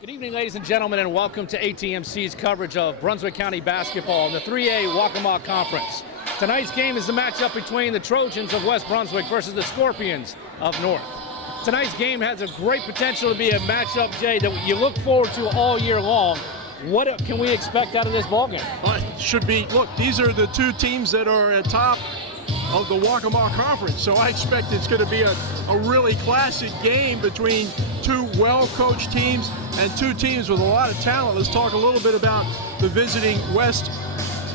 Good evening, ladies and gentlemen, and welcome to ATMC's coverage of Brunswick County basketball in the 3A Waccamaw Conference. Tonight's game is the matchup between the Trojans of West Brunswick versus the Scorpions of North. Tonight's game has a great potential to be a matchup, Jay, that you look forward to all year long. What can we expect out of this ballgame? It should be, look, these are the two teams that are at top of the Waccamaw Conference, so I expect it's going to be a really classic game between two well-coached teams and two teams with a lot of talent. Let's talk a little bit about the visiting West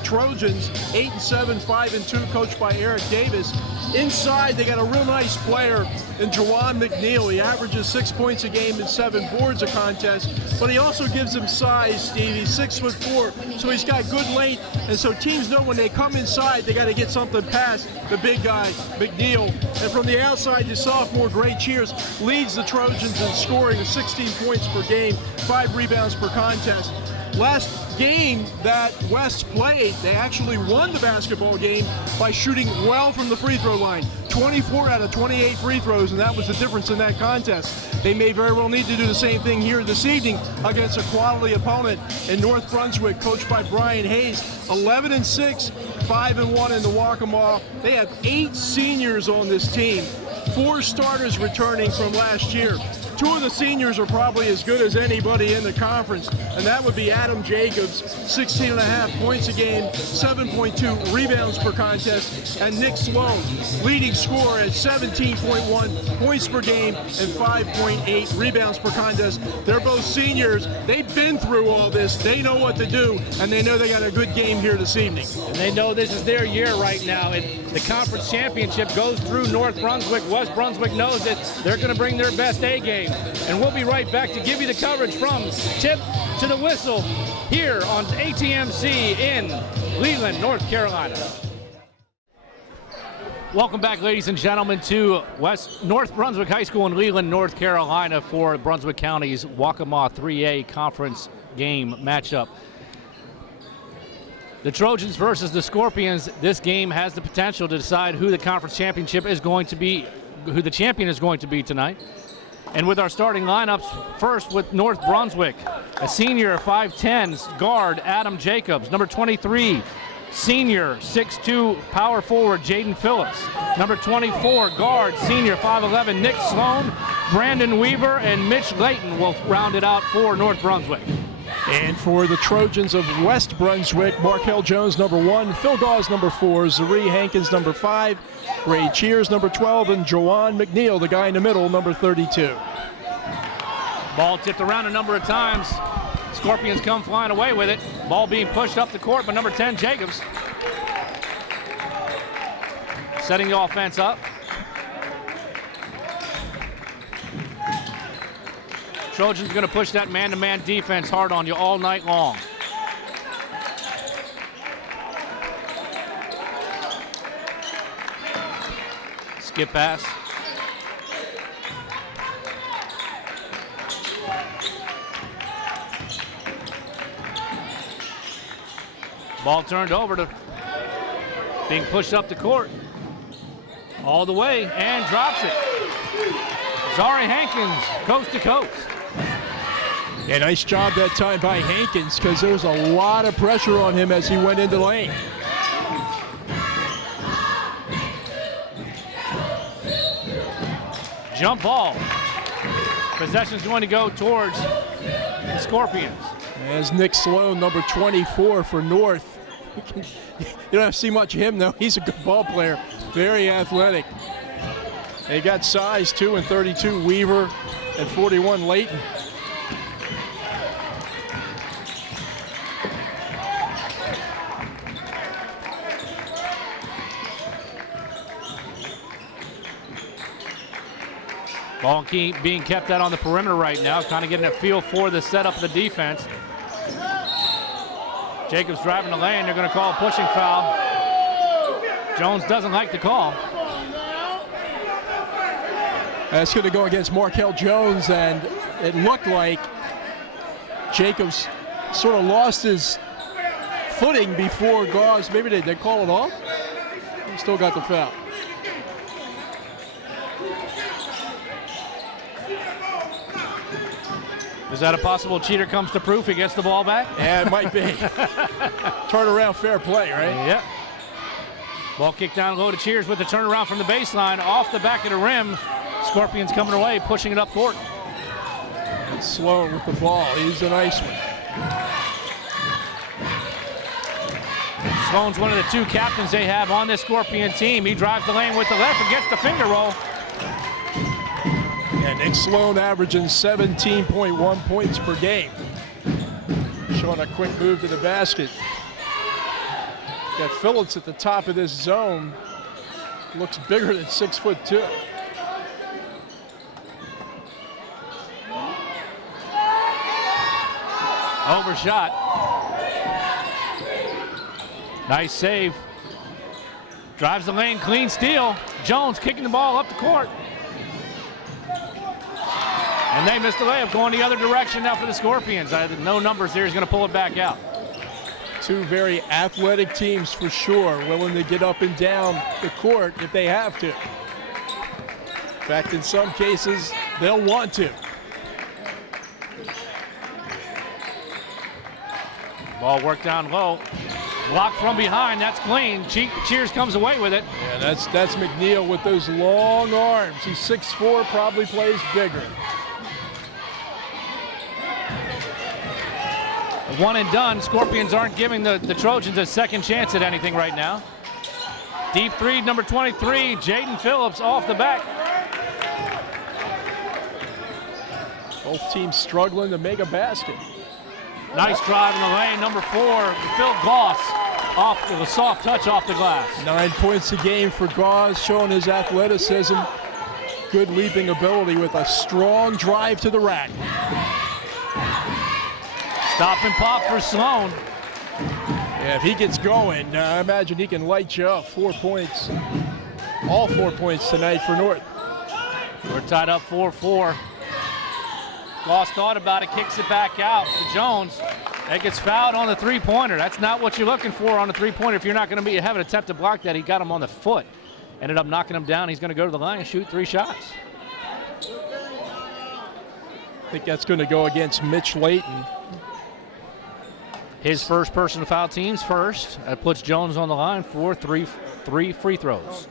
Trojans, 8-7, 5-2, coached by Eric Davis. Inside, they got a real nice player in Juwan McNeil. He averages 6 points a game and 7 boards a contest, but he also gives him size, Steve. He's 6'4", so he's got good length, and so teams know when they come inside, they got to get something past the big guy, McNeil. And from the outside, the sophomore, Gray Cheers, leads the Trojans in scoring with 16 points per game, 5 rebounds per contest. Last game that West played, they actually won the basketball game by shooting well from the free throw line. 24 out of 28 free throws, and that was the difference in that contest. They may very well need to do the same thing here this evening against a quality opponent in North Brunswick, coached by Brian Hayes. 11-6, 5-1 in the Waccamaw. They have 8 seniors on this team, 4 starters returning from last year. 2 of the seniors are probably as good as anybody in the conference, and that would be Adam Jacobs, 16.5 points a game, 7.2 rebounds per contest, and Nick Sloan, leading scorer at 17.1 points per game and 5.8 rebounds per contest. They're both seniors. They've been through all this. They know what to do, and they know they got a good game here this evening. And they know this is their year right now. And the conference championship goes through North Brunswick. West Brunswick knows that they're going to bring their best A game. And we'll be right back to give you the coverage from tip to the whistle here on ATMC in Leland, North Carolina. Welcome back, ladies and gentlemen, to North Brunswick High School in Leland, North Carolina for Brunswick County's Waccamaw 3A conference game matchup. The Trojans versus the Scorpions. This game has the potential to decide who the conference championship is going to be, who the champion is going to be tonight. And with our starting lineups, first with North Brunswick, a senior 5'10" guard, Adam Jacobs. Number 23, senior 6'2" power forward, Jaden Phillips. Number 24, guard, senior 5'11", Nick Sloan. Brandon Weaver and Mitch Layton will round it out for North Brunswick. And for the Trojans of West Brunswick, Markel Jones, number 1, Phil Gauze, number 4, Zari Hankins, number 5, Gray Cheers, number 12, and Juwan McNeil, the guy in the middle, number 32. Ball tipped around a number of times. Scorpions come flying away with it. Ball being pushed up the court by number 10, Jacobs. Setting the offense up. Trojans going to push that man-to-man defense hard on you all night long. Skip pass. Ball turned over to being pushed up the court. All the way and drops it. Zari Hankins, coast to coast. Yeah, nice job that time by Hankins, because there was a lot of pressure on him as he went into the lane. Jump ball. Possession's going to go towards the Scorpions. As Nick Sloan, number 24 for North. You don't have to see much of him, though. He's a good ball player, very athletic. They got size, too, and 32, Weaver, and 41, Layton. Ball being kept out on the perimeter right now, kind of getting a feel for the setup of the defense. Jacobs driving the lane. They're going to call a pushing foul. Jones doesn't like the call. That's going to go against Markel Jones, and it looked like Jacobs sort of lost his footing before Gauze. Maybe they call it off. He still got the foul. Is that a possible cheater comes to proof? He gets the ball back? Yeah, it might be. Turnaround, fair play, right? Yep. Ball kicked down low to Cheers with the turnaround from the baseline. Off the back of the rim. Scorpions coming away, pushing it up court. And Sloan with the ball. He's a nice one. Sloan's one of the two captains they have on this Scorpion team. He drives the lane with the left and gets the finger roll. And Nick Sloan averaging 17.1 points per game. Showing a quick move to the basket. Got Phillips at the top of this zone. Looks bigger than 6'2". Overshot. Nice save. Drives the lane, clean steal. Jones kicking the ball up the court. And they missed the layup, going the other direction now for the Scorpions. No numbers there. He's going to pull it back out. Two very athletic teams for sure, willing to get up and down the court if they have to. In fact, in some cases, they'll want to. Ball worked down low. Blocked from behind, that's clean. Cheers comes away with it. Yeah, that's McNeil with those long arms. He's 6'4", probably plays bigger. One and done. Scorpions aren't giving the Trojans a second chance at anything right now. Deep three, number 23, Jaden Phillips off the back. Both teams struggling to make a basket. Nice drive in the lane, number 4, Phil Goss, off with a soft touch off the glass. 9 points a game for Goss, showing his athleticism, good leaping ability with a strong drive to the rack. Stop and pop for Sloan. Yeah, if he gets going, I imagine he can light you up. 4 points, all 4 points tonight for North. We're tied up 4-4. Goss thought about it, kicks it back out to Jones. That gets fouled on the three-pointer. That's not what you're looking for on the three-pointer. If you're not going to have an attempt to block that, he got him on the foot. Ended up knocking him down. He's going to go to the line and shoot 3 shots. I think that's going to go against Mitch Layton. His first personal foul, team's first. That puts Jones on the line for three free throws.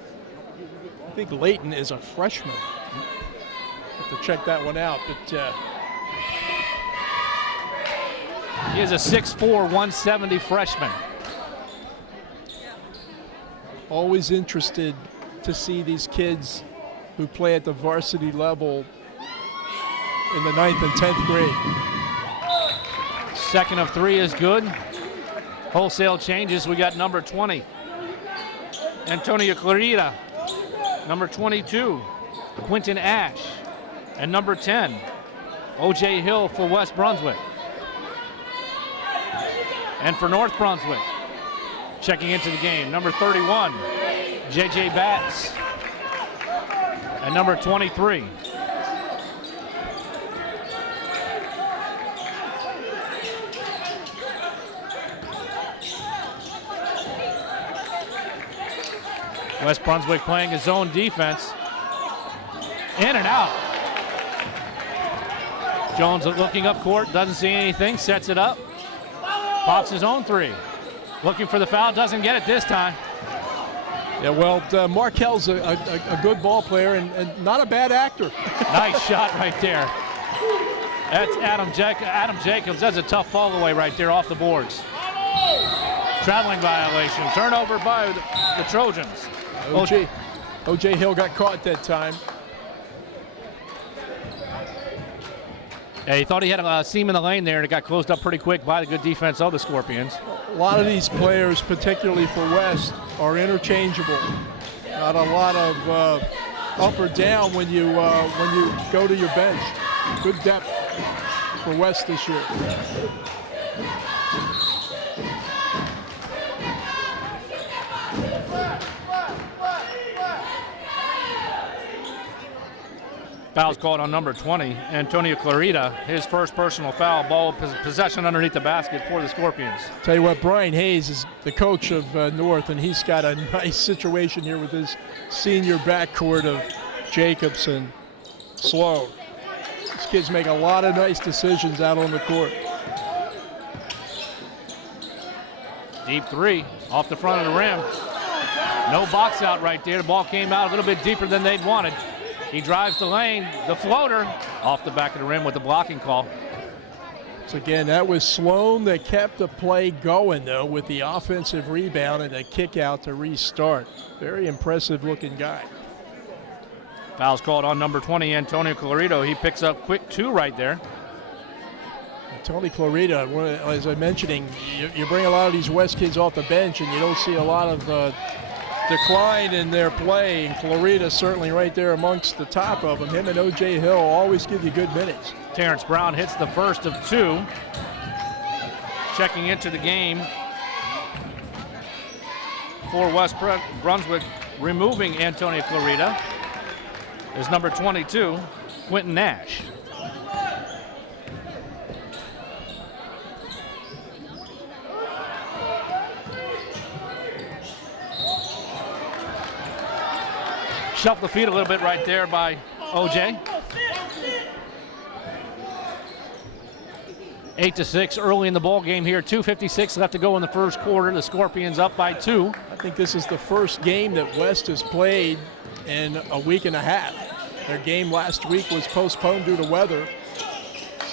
I think Layton is a freshman. Have to check that one out, but he is a 6'4", 170 freshman. Always interested to see these kids who play at the varsity level in the 9th and 10th grade. Second of 3 is good. Wholesale changes. We got number 20, Antonio Clarita. Number 22, Quentin Ash. And number 10, O.J. Hill for West Brunswick. And for North Brunswick, checking into the game, number 31, J.J. Batts. And number 23, West Brunswick playing his own defense. In and out. Jones looking up court, doesn't see anything, sets it up. Pops his own 3. Looking for the foul, doesn't get it this time. Yeah, well, Markel's a good ball player and not a bad actor. Nice shot right there. That's Adam Jacobs. That's a tough fall away right there off the boards. Traveling violation. Turnover by the Trojans. O.J. Hill got caught that time. Yeah, he thought he had a seam in the lane there, and it got closed up pretty quick by the good defense of the Scorpions. A lot of these players, particularly for West, are interchangeable. Not a lot of up or down when you go to your bench. Good depth for West this year. Foul's called on number 20, Antonio Clarita. His first personal foul, ball possession underneath the basket for the Scorpions. Tell you what, Brian Hayes is the coach of North, and he's got a nice situation here with his senior backcourt of Jacobs and Sloan. West kids make a lot of nice decisions out on the court. Deep three off the front of the rim. No box out right there. The ball came out a little bit deeper than they'd wanted. He drives the lane. The floater off the back of the rim with the blocking call. So again, that was Sloan that kept the play going, though, with the offensive rebound and a kick out to restart. Very impressive looking guy. Foul's called on number 20, Antonio Clarito. He picks up quick 2 right there. Tony Clarita, as I'm mentioning, you bring a lot of these West kids off the bench and you don't see a lot of decline in their play. And Clarita certainly right there amongst the top of them. Him and O.J. Hill always give you good minutes. Terrence Brown hits the first of 2. Checking into the game for West Brunswick, removing Antonio Clarita, is number 22, Quentin Nash. Shuffle the feet a little bit right there by OJ. 8-6 early in the ball game here. 2:56 left to go in the first quarter. The Scorpions up by 2. I think this is the first game that West has played in a week and a half. Their game last week was postponed due to weather.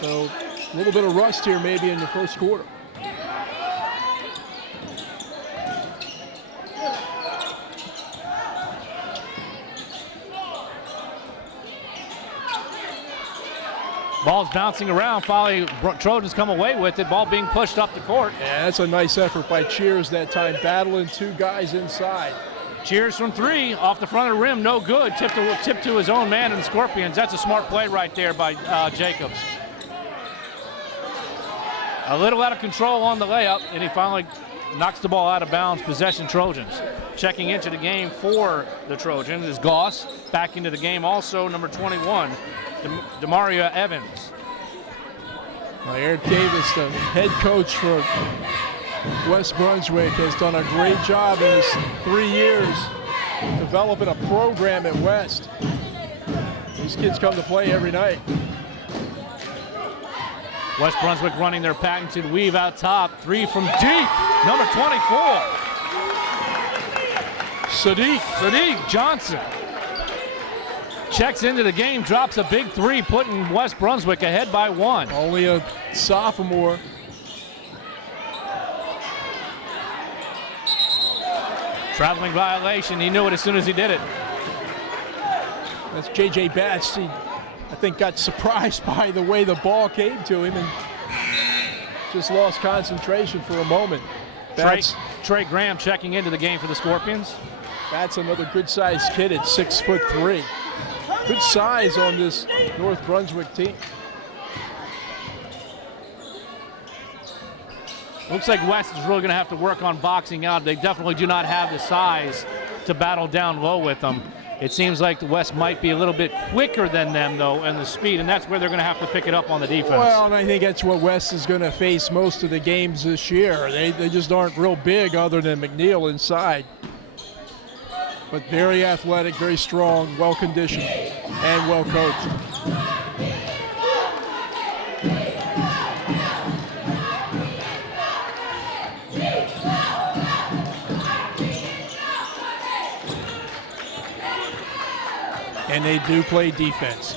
So a little bit of rust here maybe in the first quarter. Ball's bouncing around. Finally, Trojans come away with it. Ball being pushed up the court. Yeah, that's a nice effort by Cheers that time, battling 2 guys inside. Cheers from 3 off the front of the rim, no good. Tip to his own man and the Scorpions. That's a smart play right there by Jacobs. A little out of control on the layup, and he finally knocks the ball out of bounds. Possession Trojans. Checking into the game for the Trojans is Goss. Back into the game also, number 21. Demaria Evans. Eric Davis, the head coach for West Brunswick, has done a great job in his 3 years developing a program at West. These kids come to play every night. West Brunswick running their patented weave out top. 3 from deep. Number 24. Sadiq Johnson. Checks into the game, drops a big 3, putting West Brunswick ahead by 1. Only a sophomore. Traveling violation. He knew it as soon as he did it. That's J.J. Batts. He, I think, got surprised by the way the ball came to him and just lost concentration for a moment. Trey Graham checking into the game for the Scorpions. That's another good-sized kid at 6'3". Good size on this North Brunswick team. Looks like West is really going to have to work on boxing out. They definitely do not have the size to battle down low with them. It seems like the West might be a little bit quicker than them, though, in the speed, and that's where they're going to have to pick it up on the defense. Well, and I think that's what West is going to face most of the games this year. They just aren't real big other than McNeil inside. But very athletic, very strong, well-conditioned, and well-coached. And they do play defense.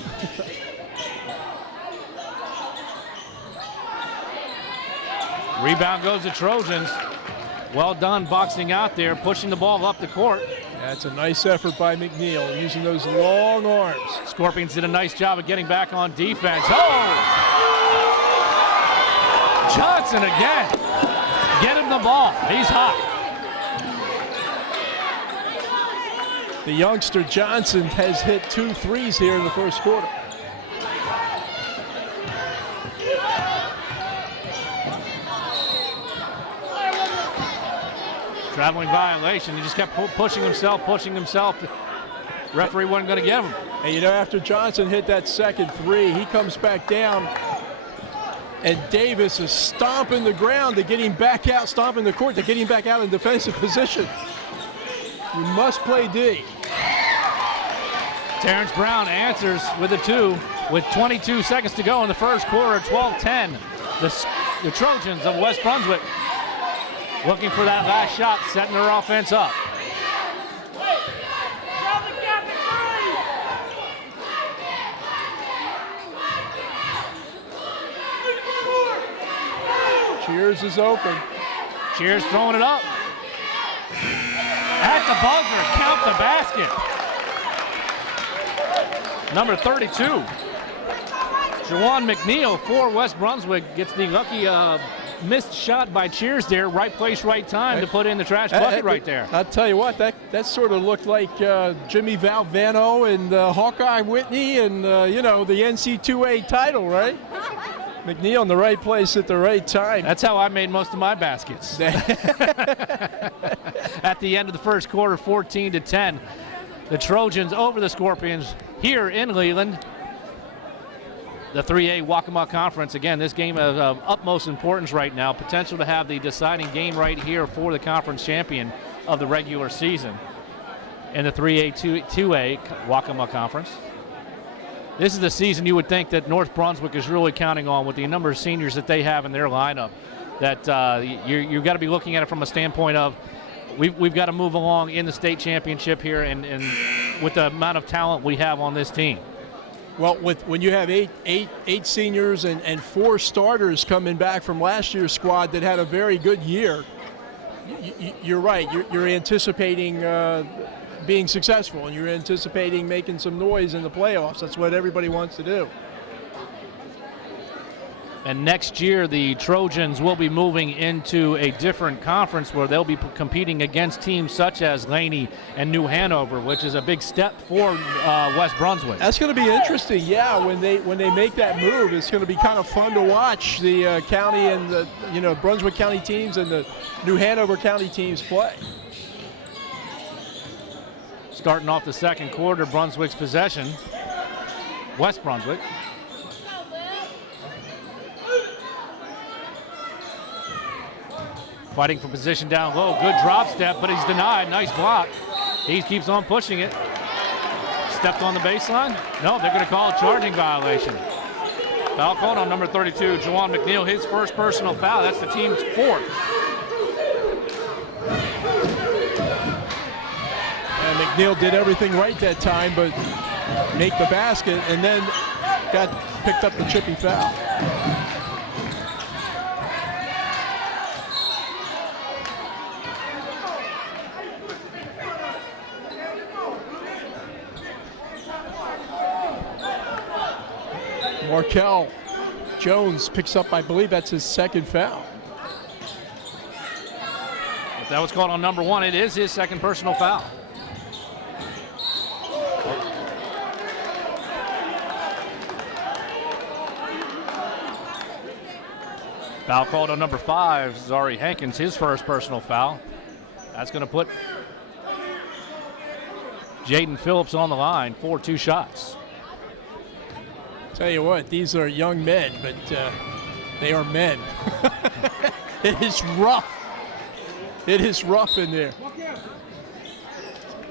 Rebound goes to Trojans. Well done boxing out there, pushing the ball up the court. That's a nice effort by McNeil, using those long arms. Scorpions did a nice job of getting back on defense. Oh! Johnson again. Get him the ball. He's hot. The youngster Johnson has hit 2 threes here in the first quarter. Traveling violation. He just kept pushing himself. Referee wasn't going to give him. And you know, after Johnson hit that second 3, he comes back down, and Davis is stomping the ground to get him back out, stomping the court to get him back out in defensive position. You must play D. Terrence Brown answers with a 2. with 22 seconds to go in the first quarter, 12-10. The Trojans of West Brunswick looking for that last shot, setting their offense up. Cheers is open. Cheers throwing it up. At the buzzer, count the basket. Number 32, Jawan McNeil for West Brunswick gets the lucky missed shot by Cheers there. Right place, right time to put in the trash bucket right there. I'll tell you what, that sort of looked like Jimmy Valvano and Hawkeye Whitney and, you know, the NC2A title, right? McNeil in the right place at the right time. That's how I made most of my baskets. At the end of the first quarter, 14-10. The Trojans over the Scorpions here in Leland. The 3A Waccamaw Conference. Again, this game of utmost importance right now. Potential to have the deciding game right here for the conference champion of the regular season in the 3A 2A Waccamaw Conference. This is the season you would think that North Brunswick is really counting on with the number of seniors that they have in their lineup. That you've got to be looking at it from a standpoint of we've got to move along in the state championship here and with the amount of talent we have on this team. Well, when you have eight seniors and 4 starters coming back from last year's squad that had a very good year, you're right. You're anticipating being successful, and you're anticipating making some noise in the playoffs. That's what everybody wants to do. And next year, the Trojans will be moving into a different conference where they'll be competing against teams such as Laney and New Hanover, which is a big step for West Brunswick. That's going to be interesting. Yeah, when they make that move, it's going to be kind of fun to watch the county and the Brunswick County teams and the New Hanover County teams play. Starting off the second quarter, Brunswick's possession. West Brunswick. Fighting for position down low. Good drop step, but he's denied. Nice block. He keeps on pushing it. Stepped on the baseline. No, they're going to call a charging violation. Foul called on number 32, Jawan McNeil, his first personal foul. That's the team's 4th. And McNeil did everything right that time, but make the basket and then picked up the chippy foul. Markel Jones picks up, I believe that's his 2nd foul. If that was called on number 1, it is his 2nd personal foul. Foul called on number 5, Zari Hankins, his first personal foul. That's going to put Jaden Phillips on the line for 2 shots. Tell you what, these are young men, but they are men. It is rough. It is rough in there.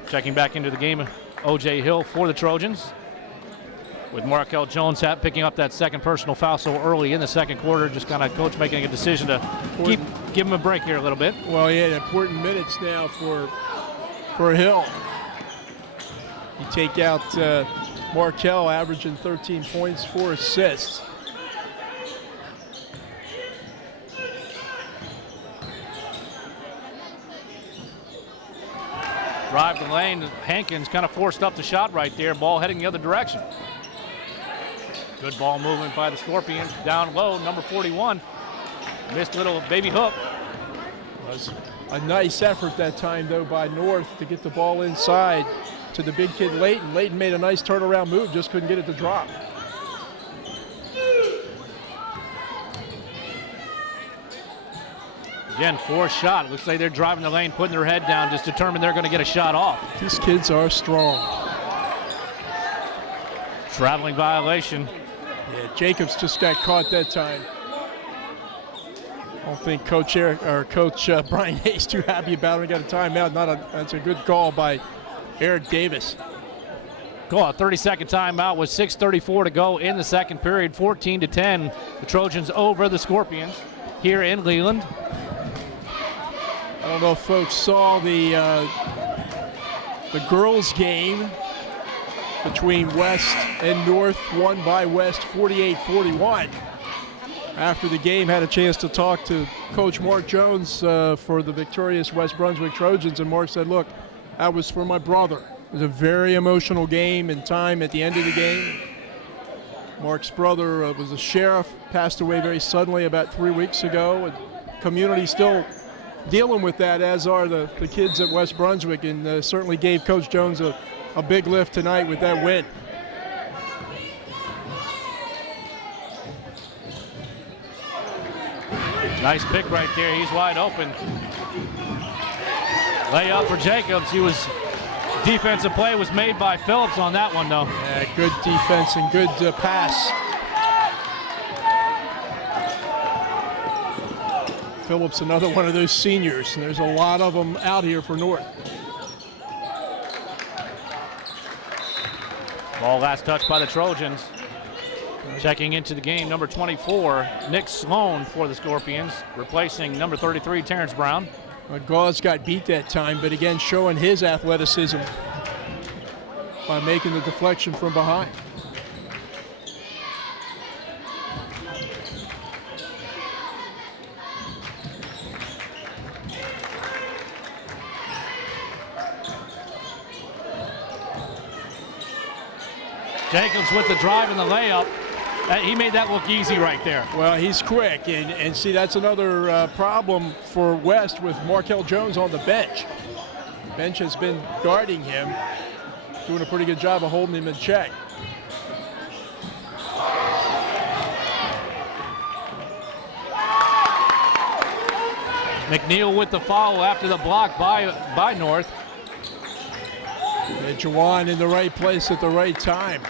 Checking back into the game, O.J. Hill for the Trojans. With Markel Jones picking up that 2nd personal foul so early in the second quarter, just kind of coach making a decision to give him a break here a little bit. Well, yeah, important minutes now for Hill. You take out Markel, averaging 13 points, 4 assists. Drive the lane, Hankins kind of forced up the shot right there, ball heading the other direction. Good ball movement by the Scorpions. Down low, number 41. Missed little baby hook. Was a nice effort that time, though, by North to get the ball inside to the big kid Layton. Layton made a nice turnaround move, just couldn't get it to drop. Again, 4th shot. Looks like they're driving the lane, putting their head down, just determined they're going to get a shot off. These kids are strong. Traveling violation. Yeah, Jacobs just got caught that time. I don't think Coach Brian Hayes too happy about it. He got a timeout. That's a good call by Eric Davis. Call a 30-second timeout with 6:34 to go in the second period. 14-10, the Trojans over the Scorpions here in Leland. I don't know if folks saw the girls' game between West and North, won by West 48-41. After the game, had a chance to talk to Coach Mark Jones for the victorious West Brunswick Trojans, and Mark said, look, that was for my brother. It was a very emotional game and time at the end of the game. Mark's brother was a sheriff, passed away very suddenly about 3 weeks ago. And community still dealing with that, as are the kids at West Brunswick, and certainly gave Coach Jones a big lift tonight with that win. Nice pick right there. He's wide open. Layup for Jacobs. Defensive play was made by Phillips on that one, though. Yeah, good defense and good pass. Phillips, another one of those seniors, and there's a lot of them out here for North. Ball last touch by the Trojans. Checking into the game, number 24, Nick Sloan for the Scorpions, replacing number 33, Terrence Brown. Gauze got beat that time, but again showing his athleticism by making the deflection from behind. Jacobs with the drive and the layup. He made that look easy right there. Well, he's quick, and see, that's another problem for West with Markel Jones on the bench. The bench has been guarding him, doing a pretty good job of holding him in check. McNeil with the foul after the block by North. And Jawan in the right place at the right time.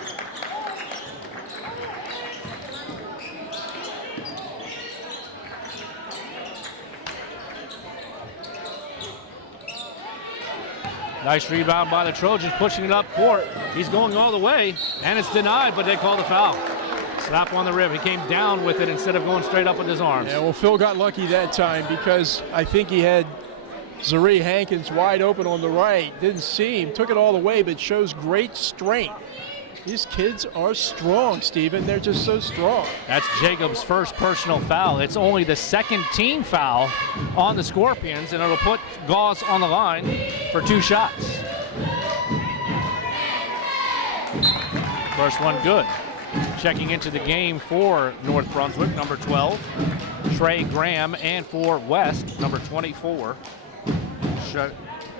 Nice rebound by the Trojans, pushing it up court. He's going all the way, and it's denied, but they call the foul. Slap on the rib. He came down with it instead of going straight up with his arms. Yeah, well, Phil got lucky that time because I think he had Zari Hankins wide open on the right. Didn't see him, took it all the way, but shows great strength. These kids are strong, Stephen. They're just so strong. That's Jacobs' first personal foul. It's only the second team foul on the Scorpions, and it'll put Gauze on the line for 2 shots. First one good. Checking into the game for North Brunswick, number 12, Trey Graham, and for West, number 24,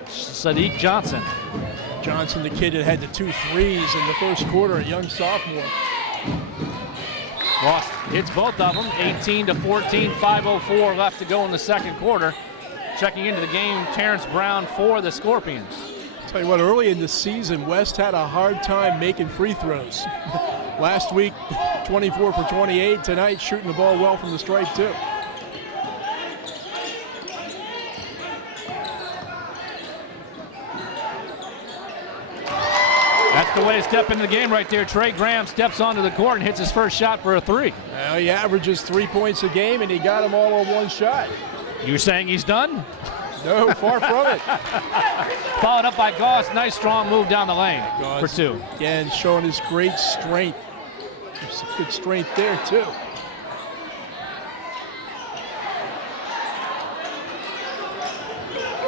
Sadiq Johnson. Johnson, the kid that had the 2 threes in the first quarter, a young sophomore. Ross hits both of them, 18-14, 5:04 left to go in the second quarter. Checking into the game, Terrence Brown for the Scorpions. Tell you what, early in the season, West had a hard time making free throws. Last week, 24 for 28. Tonight, shooting the ball well from the stripe, too. That's the way to step into the game right there. Trey Graham steps onto the court and hits his first shot for a 3. Well, he averages 3 points a game, and he got them all on one shot. You saying he's done? No, far from it. Followed up by Gauze. Nice strong move down the lane for 2. Again, showing his great strength. There's some good strength there, too.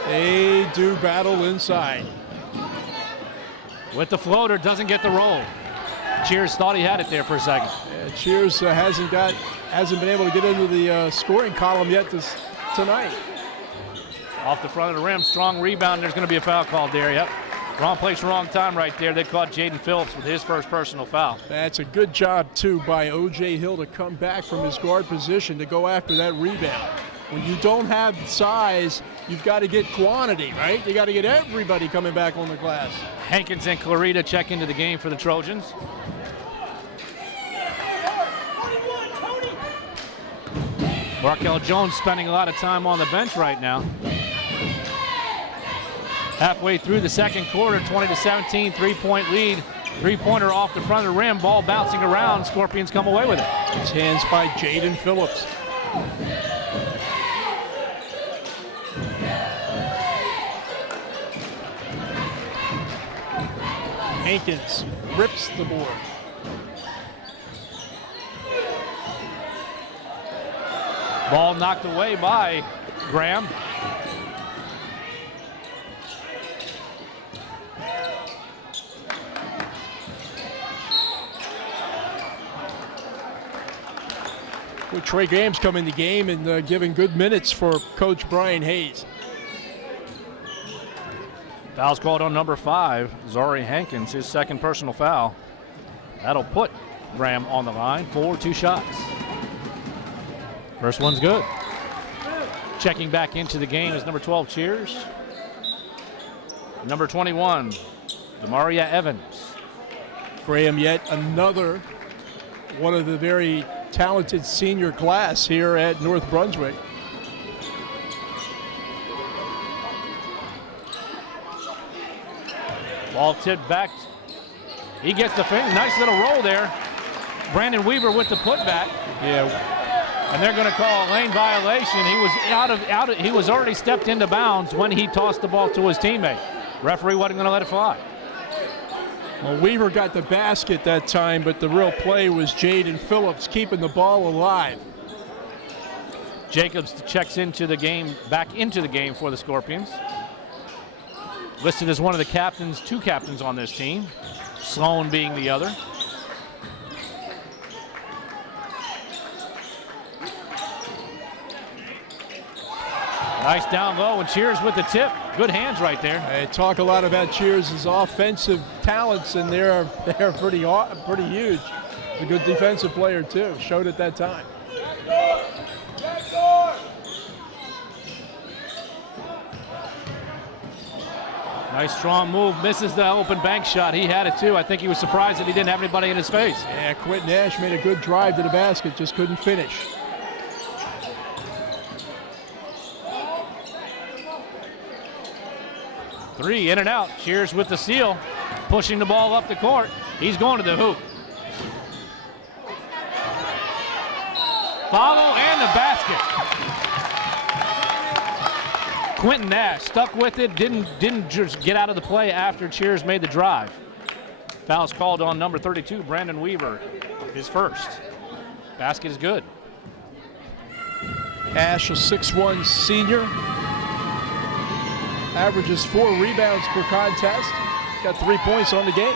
They do battle inside. With the floater, doesn't get the roll. Cheers thought he had it there for a second. Yeah, Cheers hasn't been able to get into the scoring column yet tonight. Off the front of the rim, strong rebound. There's going to be a foul called there. Yep. Wrong place, wrong time right there. They caught Jaden Phillips with his first personal foul. That's a good job, too, by O.J. Hill to come back from his guard position to go after that rebound. When you don't have size, you've got to get quantity, right? You got to get everybody coming back on the glass. Hankins and Clarita check into the game for the Trojans. Markel Jones spending a lot of time on the bench right now. Halfway through the second quarter, 20-17, 3-point lead Three-pointer off the front of the rim, ball bouncing around. Scorpions come away with it. It's hands by Jaden Phillips. Hankins rips the board. Ball knocked away by Graham. Well, Trey Graham's come in the game and giving good minutes for Coach Brian Hayes. Foul's called on number 5, Zari Hankins, his second personal foul. That'll put Graham on the line for 2 shots. First one's good. Checking back into the game is number 12, Cheers. Number 21, Demaria Evans. Graham, yet another one of the very talented senior class here at North Brunswick. Ball tipped back. He gets the finger. Nice little roll there. Brandon Weaver with the putback. Yeah. And they're going to call a lane violation. He was he was already stepped into bounds when he tossed the ball to his teammate. Referee wasn't going to let it fly. Well, Weaver got the basket that time, but the real play was Jaden Phillips keeping the ball alive. Jacobs checks into the game, back into the game for the Scorpions. Listed as one of the captains, 2 captains on this team. Sloan being the other. Nice down low, and Cheers with the tip. Good hands right there. They talk a lot about Cheers' offensive talents, and they're pretty huge. A good defensive player too. Showed at that time. Nice strong move. Misses the open bank shot. He had it too. I think he was surprised that he didn't have anybody in his face. Yeah, Quentin Nash made a good drive to the basket, just couldn't finish. Three in and out. Cheers with the steal. Pushing the ball up the court. He's going to the hoop. Follow and the basket. Quentin Nash stuck with it. Didn't just get out of the play after Cheers made the drive. Foul's called on number 32, Brandon Weaver. His first. Basket is good. Ash, a 6'1" senior. Averages 4 rebounds per contest. Got 3 points on the game.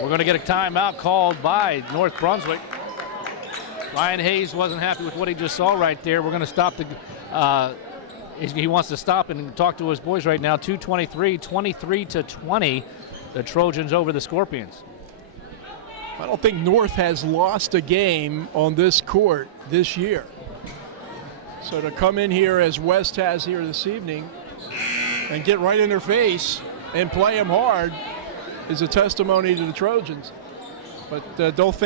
We're going to get a timeout called by North Brunswick. Ryan Hayes wasn't happy with what he just saw right there. We're going to stop the. He wants to stop and talk to his boys right now. 2:23, 23-20. The Trojans over the Scorpions. I don't think North has lost a game on this court this year. So to come in here as West has here this evening and get right in their face and play them hard is a testimony to the Trojans. But don't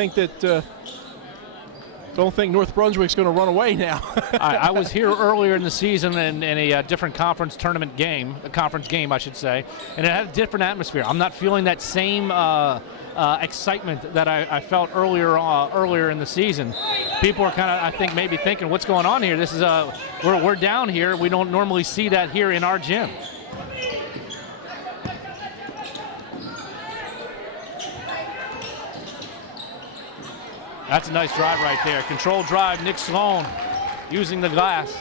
think North Brunswick's going to run away now. I was here earlier in the season in a different conference tournament game, a conference game, I should say, and it had a different atmosphere. I'm not feeling that same excitement that I felt earlier in the season. People are kind of, I think, maybe thinking, what's going on here? This is we're down here. We don't normally see that here in our gym. That's a nice drive right there. Controlled drive, Nick Sloan using the glass.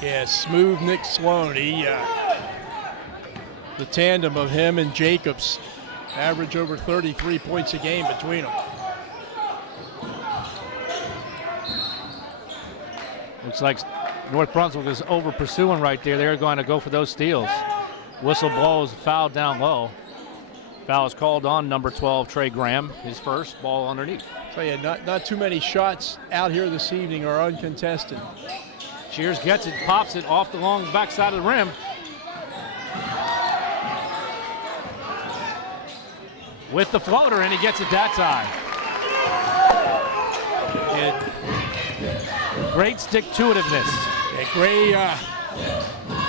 Yeah, smooth Nick Sloan. The tandem of him and Jacobs average over 33 points a game between them. Looks like North Brunswick is over pursuing right there. They're going to go for those steals. Whistle blows, foul down low. Foul is called on number 12, Trey Graham. His first, ball underneath. So yeah, not too many shots out here this evening are uncontested. Cheers gets it, pops it off the long backside of the rim. With the floater, and he gets it that time. Great stick-to-itiveness. Yeah,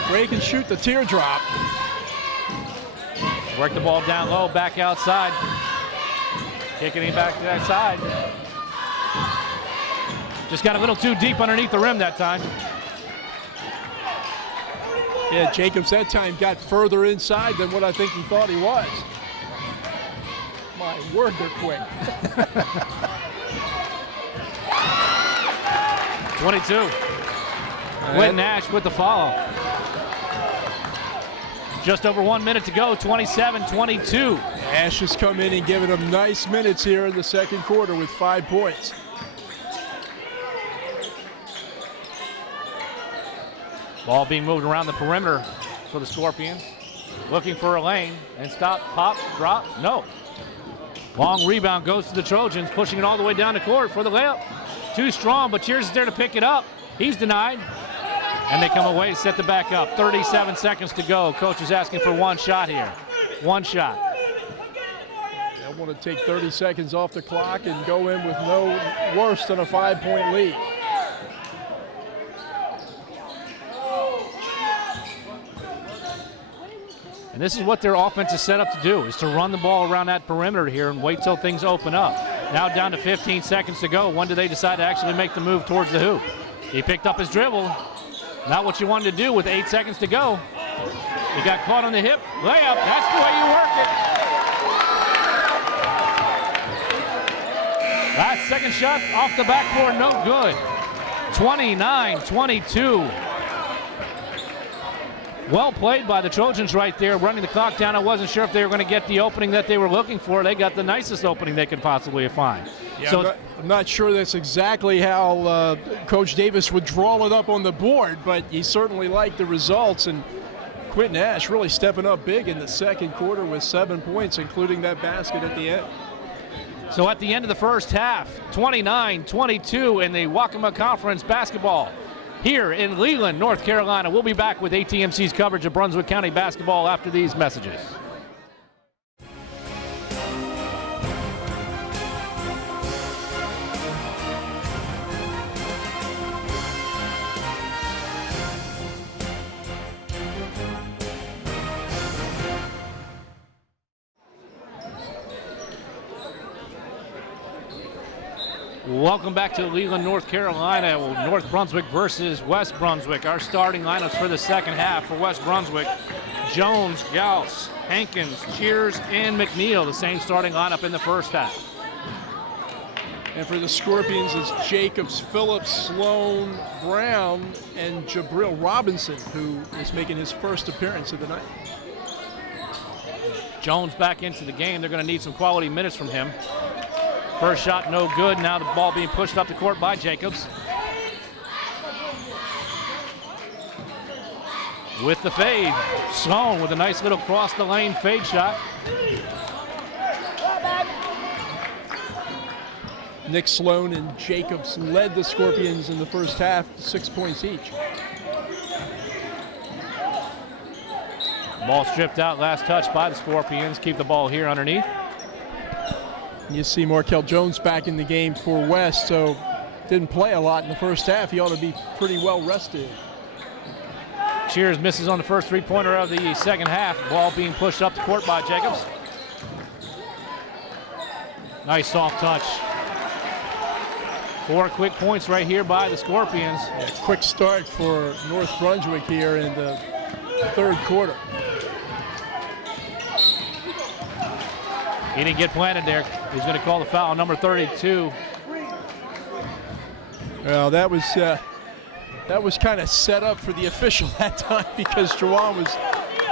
Gray can shoot the teardrop. Work the ball down low, back outside. Kicking him back to that side. Just got a little too deep underneath the rim that time. Yeah, Jacobs that time got further inside than what I think he thought he was. My word, they're quick. 22. Quinn Nash with the follow. Just over 1 minute to go, 27-22. Nash has come in and given them nice minutes here in the second quarter with 5 points. Ball being moved around the perimeter for the Scorpions. Looking for a lane and stop, pop, drop, no. Long rebound goes to the Trojans, pushing it all the way down the court for the layup. Too strong, but Cheers is there to pick it up. He's denied. And they come away, set the back up. 37 seconds to go. Coach is asking for one shot here. One shot. They want to take 30 seconds off the clock and go in with no worse than a 5-point lead. And this is what their offense is set up to do, is to run the ball around that perimeter here and wait till things open up. Now down to 15 seconds to go. When do they decide to actually make the move towards the hoop? He picked up his dribble. Not what you wanted to do with 8 seconds to go. He got caught on the hip. Layup, that's the way you work it. Last second shot off the backboard, no good. 29-22. Well played by the Trojans right there, running the clock down. I wasn't sure if they were going to get the opening that they were looking for. They got the nicest opening they could possibly find. Yeah, so I'm not sure that's exactly how Coach Davis would draw it up on the board, but he certainly liked the results. And Quinn Nash really stepping up big in the second quarter with 7 points, including that basket at the end. So at the end of the first half, 29-22 in the Waccamaw Conference basketball here in Leland, North Carolina. We'll be back with ATMC's coverage of Brunswick County basketball after these messages. Welcome back to Leland, North Carolina. North Brunswick versus West Brunswick. Our starting lineups for the second half for West Brunswick: Jones, Gauss, Hankins, Cheers, and McNeil. The same starting lineup in the first half. And for the Scorpions, it's Jacobs, Phillips, Sloan, Brown, and Jabril Robinson, who is making his first appearance of the night. Jones back into the game. They're going to need some quality minutes from him. First shot, no good. Now the ball being pushed up the court by Jacobs. With the fade, Sloan with a nice little cross the lane fade shot. Nick Sloan and Jacobs led the Scorpions in the first half, 6 points each. Ball stripped out, last touch by the Scorpions. Keep the ball here underneath. You see Markel Jones back in the game for West, so didn't play a lot in the first half. He ought to be pretty well rested. Cheers misses on the first three-pointer of the second half. Ball being pushed up the court by Jacobs. Nice soft touch. 4 quick points right here by the Scorpions. Yeah, quick start for North Brunswick here in the third quarter. He didn't get planted there. He's going to call the foul, number 32. Well, that was kind of set up for the official that time, because Jawan was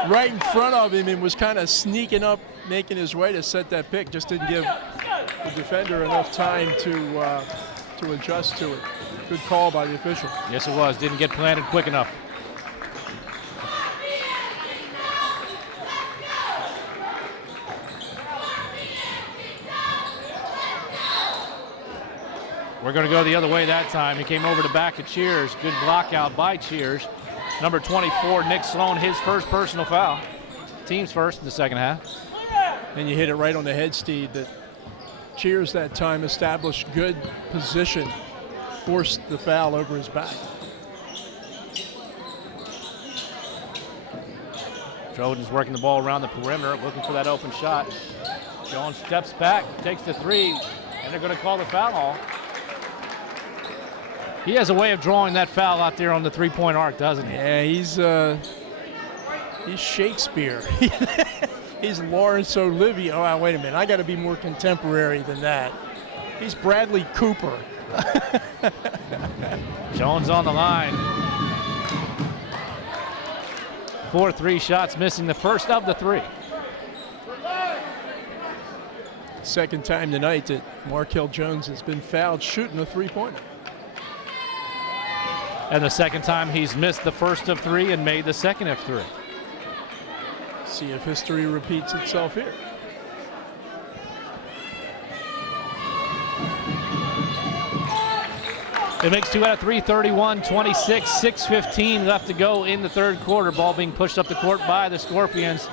right in front of him and was kind of sneaking up, making his way to set that pick. Just didn't give the defender enough time to adjust to it. Good call by the official. Yes, it was. Didn't get planted quick enough. We're going to go the other way that time. He came over to back of Cheers. Good block out by Cheers. Number 24, Nick Sloan, his first personal foul. Team's first in the second half. And you hit it right on the head, Steve, that Cheers that time established good position, forced the foul over his back. Trojans working the ball around the perimeter, looking for that open shot. Jones steps back, takes the three, and they're going to call the foul. He has a way of drawing that foul out there on the three-point arc, doesn't he? Yeah, he's Shakespeare. He's Laurence Olivier. Oh, wait a minute. I got to be more contemporary than that. He's Bradley Cooper. Jones on the line. 4 3 shots, missing the first of the 3. Second time tonight that Markel Jones has been fouled shooting a three-pointer. And the second time he's missed the first of 3 and made the second of 3. See if history repeats itself here. It makes 2 out of 3, 31-26, 6:15 left to go in the third quarter. Ball being pushed up the court by the Scorpions.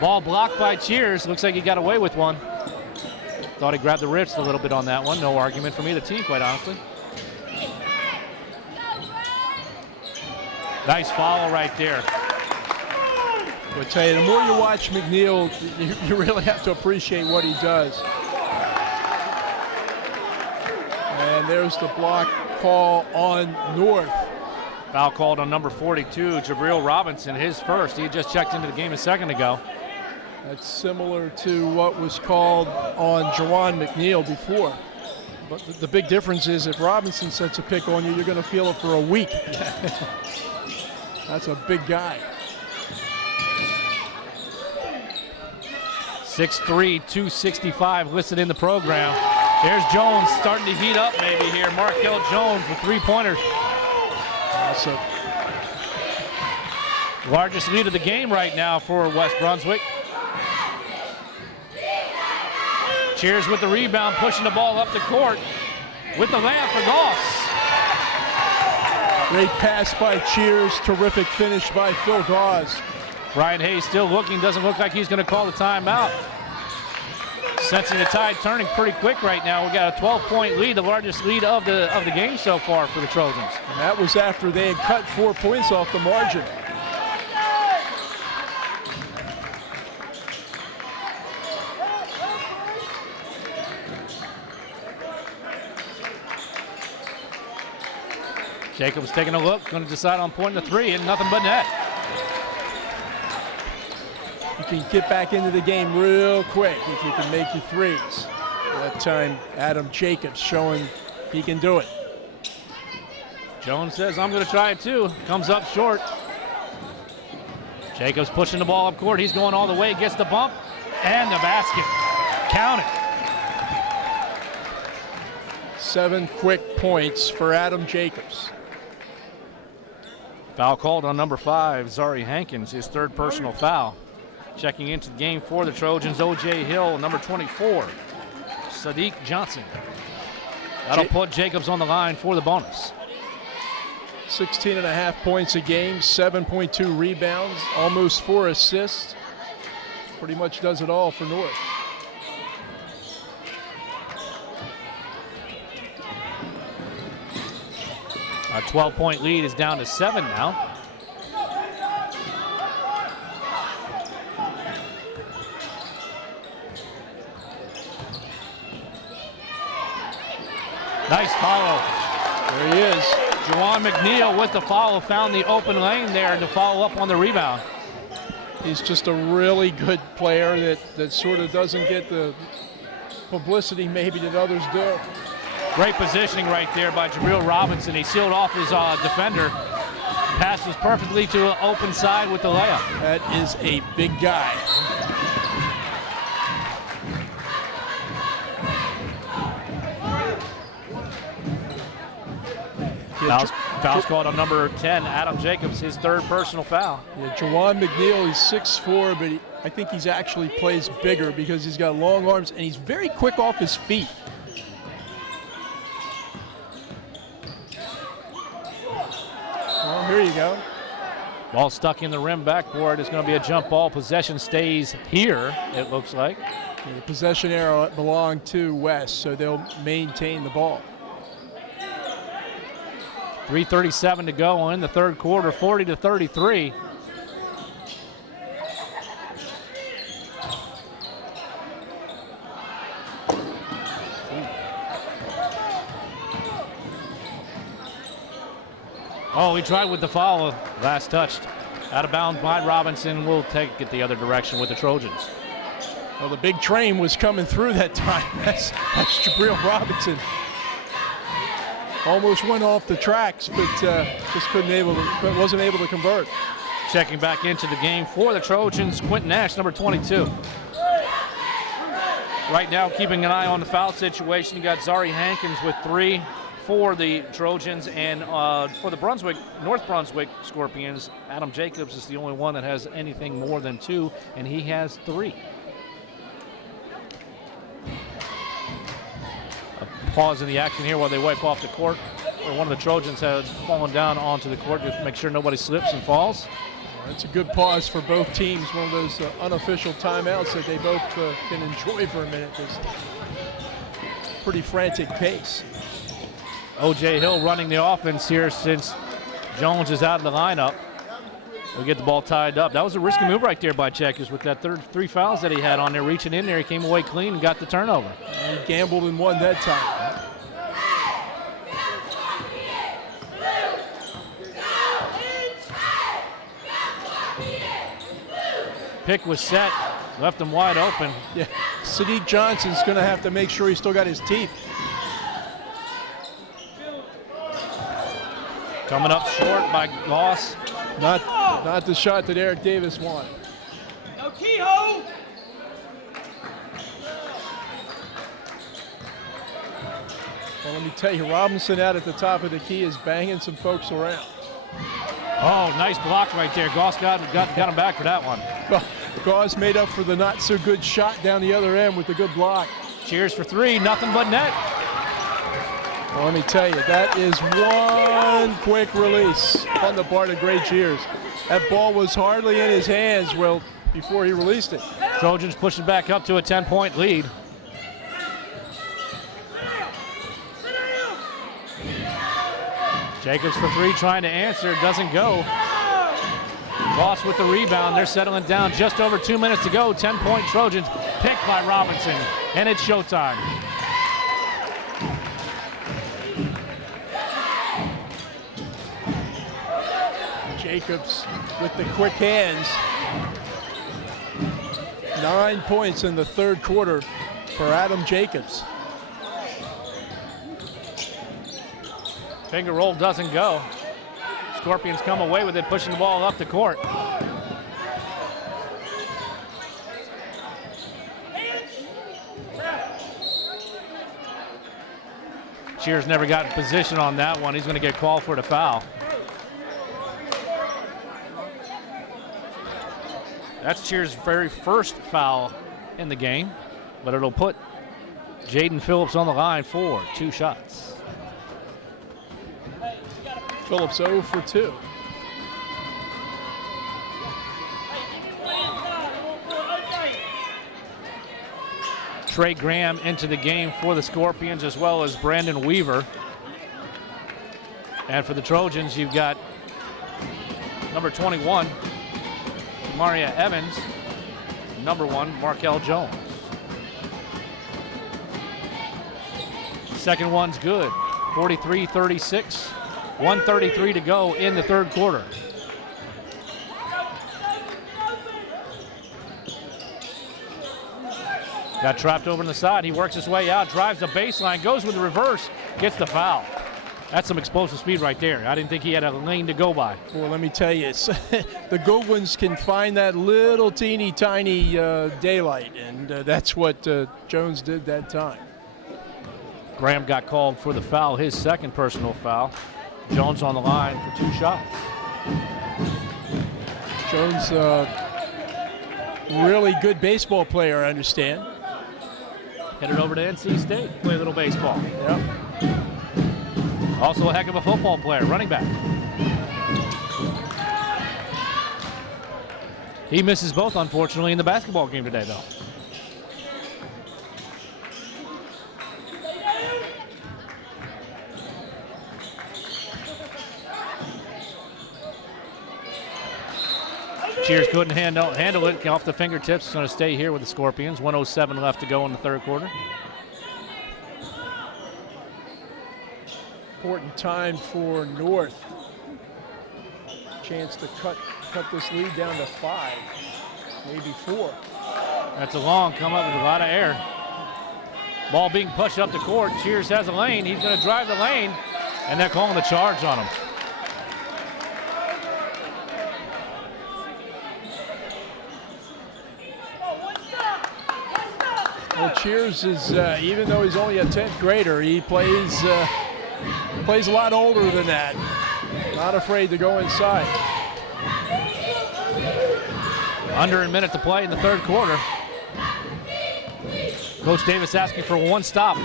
Ball blocked by Cheers. Looks like he got away with one. Thought he grabbed the wrist a little bit on that one. No argument from either team, quite honestly. Nice foul right there. I tell you, the more you watch McNeil, you really have to appreciate what he does. And there's the block call on North. Foul called on number 42, Jabril Robinson, his first. He just checked into the game a second ago. That's similar to what was called on Jawan McNeil before. But the big difference is if Robinson sets a pick on you, you're going to feel it for a week. That's a big guy. 6'3", 265 listed in the program. There's Jones starting to heat up maybe here. Markel Jones with 3-pointers. That's a largest lead of the game right now for West Brunswick. Cheers with the rebound, pushing the ball up the court with the layup for Goss. Great pass by Cheers, terrific finish by Phil Goss. Brian Hayes still looking, doesn't look like he's going to call the timeout. Sensing the tide turning pretty quick right now. We got a 12-point lead, the largest lead of the game so far for the Trojans. And that was after they had cut 4 points off the margin. Jacobs taking a look, going to decide on pointing the 3, and nothing but net. You can get back into the game real quick if you can make your threes. That time, Adam Jacobs showing he can do it. Jones says, I'm going to try it too. Comes up short. Jacobs pushing the ball up court. He's going all the way, gets the bump, and the basket. Count it. 7 quick points for Adam Jacobs. Foul called on number 5, Zari Hankins, his third personal foul. Checking into the game for the Trojans, O.J. Hill, number 24, Sadiq Johnson. That'll put Jacobs on the line for the bonus. 16.5 points a game, 7.2 rebounds, almost 4 assists. Pretty much does it all for North. Our 12-point lead is down to 7 now. Nice follow. There he is. Jawan McNeil with the follow, found the open lane there to follow up on the rebound. He's just a really good player that sort of doesn't get the publicity maybe that others do. Great positioning right there by Jabril Robinson. He sealed off his defender. Passes perfectly to an open side with the layup. That is a big guy. Foul's called on number 10, Adam Jacobs, his third personal foul. Yeah, Jawan McNeil, he's 6'4", but I think he's actually plays bigger because he's got long arms and he's very quick off his feet. Well, here you go. Ball stuck in the rim backboard. It's going to be a jump ball. Possession stays here, it looks like. Yeah, the possession arrow belonged to West, so they'll maintain the ball. 3:37 to go in the third quarter, 40-33. Oh, he tried with the foul. Last touched. Out of bounds by Robinson. Will take it the other direction with the Trojans. Well, the big train was coming through that time. That's Jabril Robinson. Almost went off the tracks, but just wasn't able to convert. Checking back into the game for the Trojans, Quentin Nash, number 22. Right now, keeping an eye on the foul situation, you got Zari Hankins with 3 for the Trojans, and for the North Brunswick Scorpions, Adam Jacobs is the only one that has anything more than 2, and he has 3. A pause in the action here while they wipe off the court, where one of the Trojans had fallen down onto the court to make sure nobody slips and falls. It's a good pause for both teams, one of those unofficial timeouts that they both can enjoy for a minute. It's pretty frantic pace. O.J. Hill running the offense here since Jones is out of the lineup. We'll get the ball tied up. That was a risky move right there by Checkers with that 3 fouls that he had on there. Reaching in there, he came away clean and got the turnover. And he gambled and won that time. Pick was set, left him wide open. Yeah, Sadiq Johnson's going to have to make sure he's still got his teeth. Coming up short by Goss. Not the shot that Eric Davis wanted. No keyhole. Well, let me tell you, Robinson out at the top of the key is banging some folks around. Oh, nice block right there. Goss got him back for that one. Goss made up for the not-so-good shot down the other end with the good block. Cheers for 3, nothing but net. Well, let me tell you, that is one quick release on the part of Great Cheers. That ball was hardly in his hands before he released it. Trojans pushing back up to a 10-point lead. Jacobs for 3, trying to answer, doesn't go. Goss with the rebound. They're settling down. Just over 2 minutes to go. 10-point Trojans picked by Robinson, and it's showtime. Jacobs with the quick hands. 9 points in the third quarter for Adam Jacobs. Finger roll doesn't go. Scorpions come away with it, pushing the ball up the court. Cheers never got in position on that one. He's going to get called for the foul. That's Cheers' very first foul in the game, but it'll put Jaden Phillips on the line for 2 shots. Phillips 0 for 2. Trey Graham into the game for the Scorpions, as well as Brandon Weaver. And for the Trojans, you've got number 21, Maria Evans, number 1, Markel Jones. Second one's good, 43-36. 1:33 to go in the third quarter. Got trapped over on the side. He works his way out, drives the baseline, goes with the reverse, gets the foul. That's some explosive speed right there. I didn't think he had a lane to go by. Well, let me tell you, the good ones can find that little teeny tiny daylight, and that's what Jones did that time. Graham got called for the foul, his second personal foul. Jones on the line for 2 shots. Jones, really good baseball player, I understand. Headed over to NC State, play a little baseball. Yep. Also a heck of a football player, running back. He misses both, unfortunately, in the basketball game today, though. Cheers couldn't handle it off the fingertips. It's going to stay here with the Scorpions. 1:07 left to go in the third quarter. Important time for North. chance to cut this lead down to 5, maybe 4. That's a long come up with a lot of air. Ball being pushed up the court. Cheers has a lane. He's going to drive the lane, and they're calling the charge on him. Well, Cheers is, even though he's only a 10th grader, he plays a lot older than that. Not afraid to go inside. Under a minute to play in the third quarter. Coach Davis asking for one stop.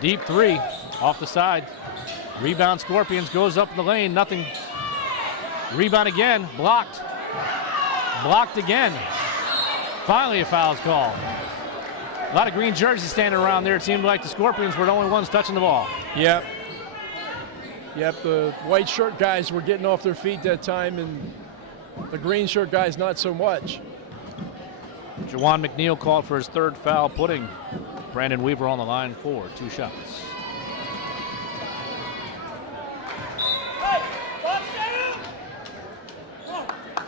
Deep three off the side. Rebound Scorpions, goes up in the lane, nothing. Rebound again, blocked. Blocked again. Finally a foul's called. A lot of green jerseys standing around there. It seemed like the Scorpions were the only ones touching the ball. Yep, the white shirt guys were getting off their feet that time, and the green shirt guys not so much. Juwan McNeil called for his third foul, putting Brandon Weaver on the line for 2 shots.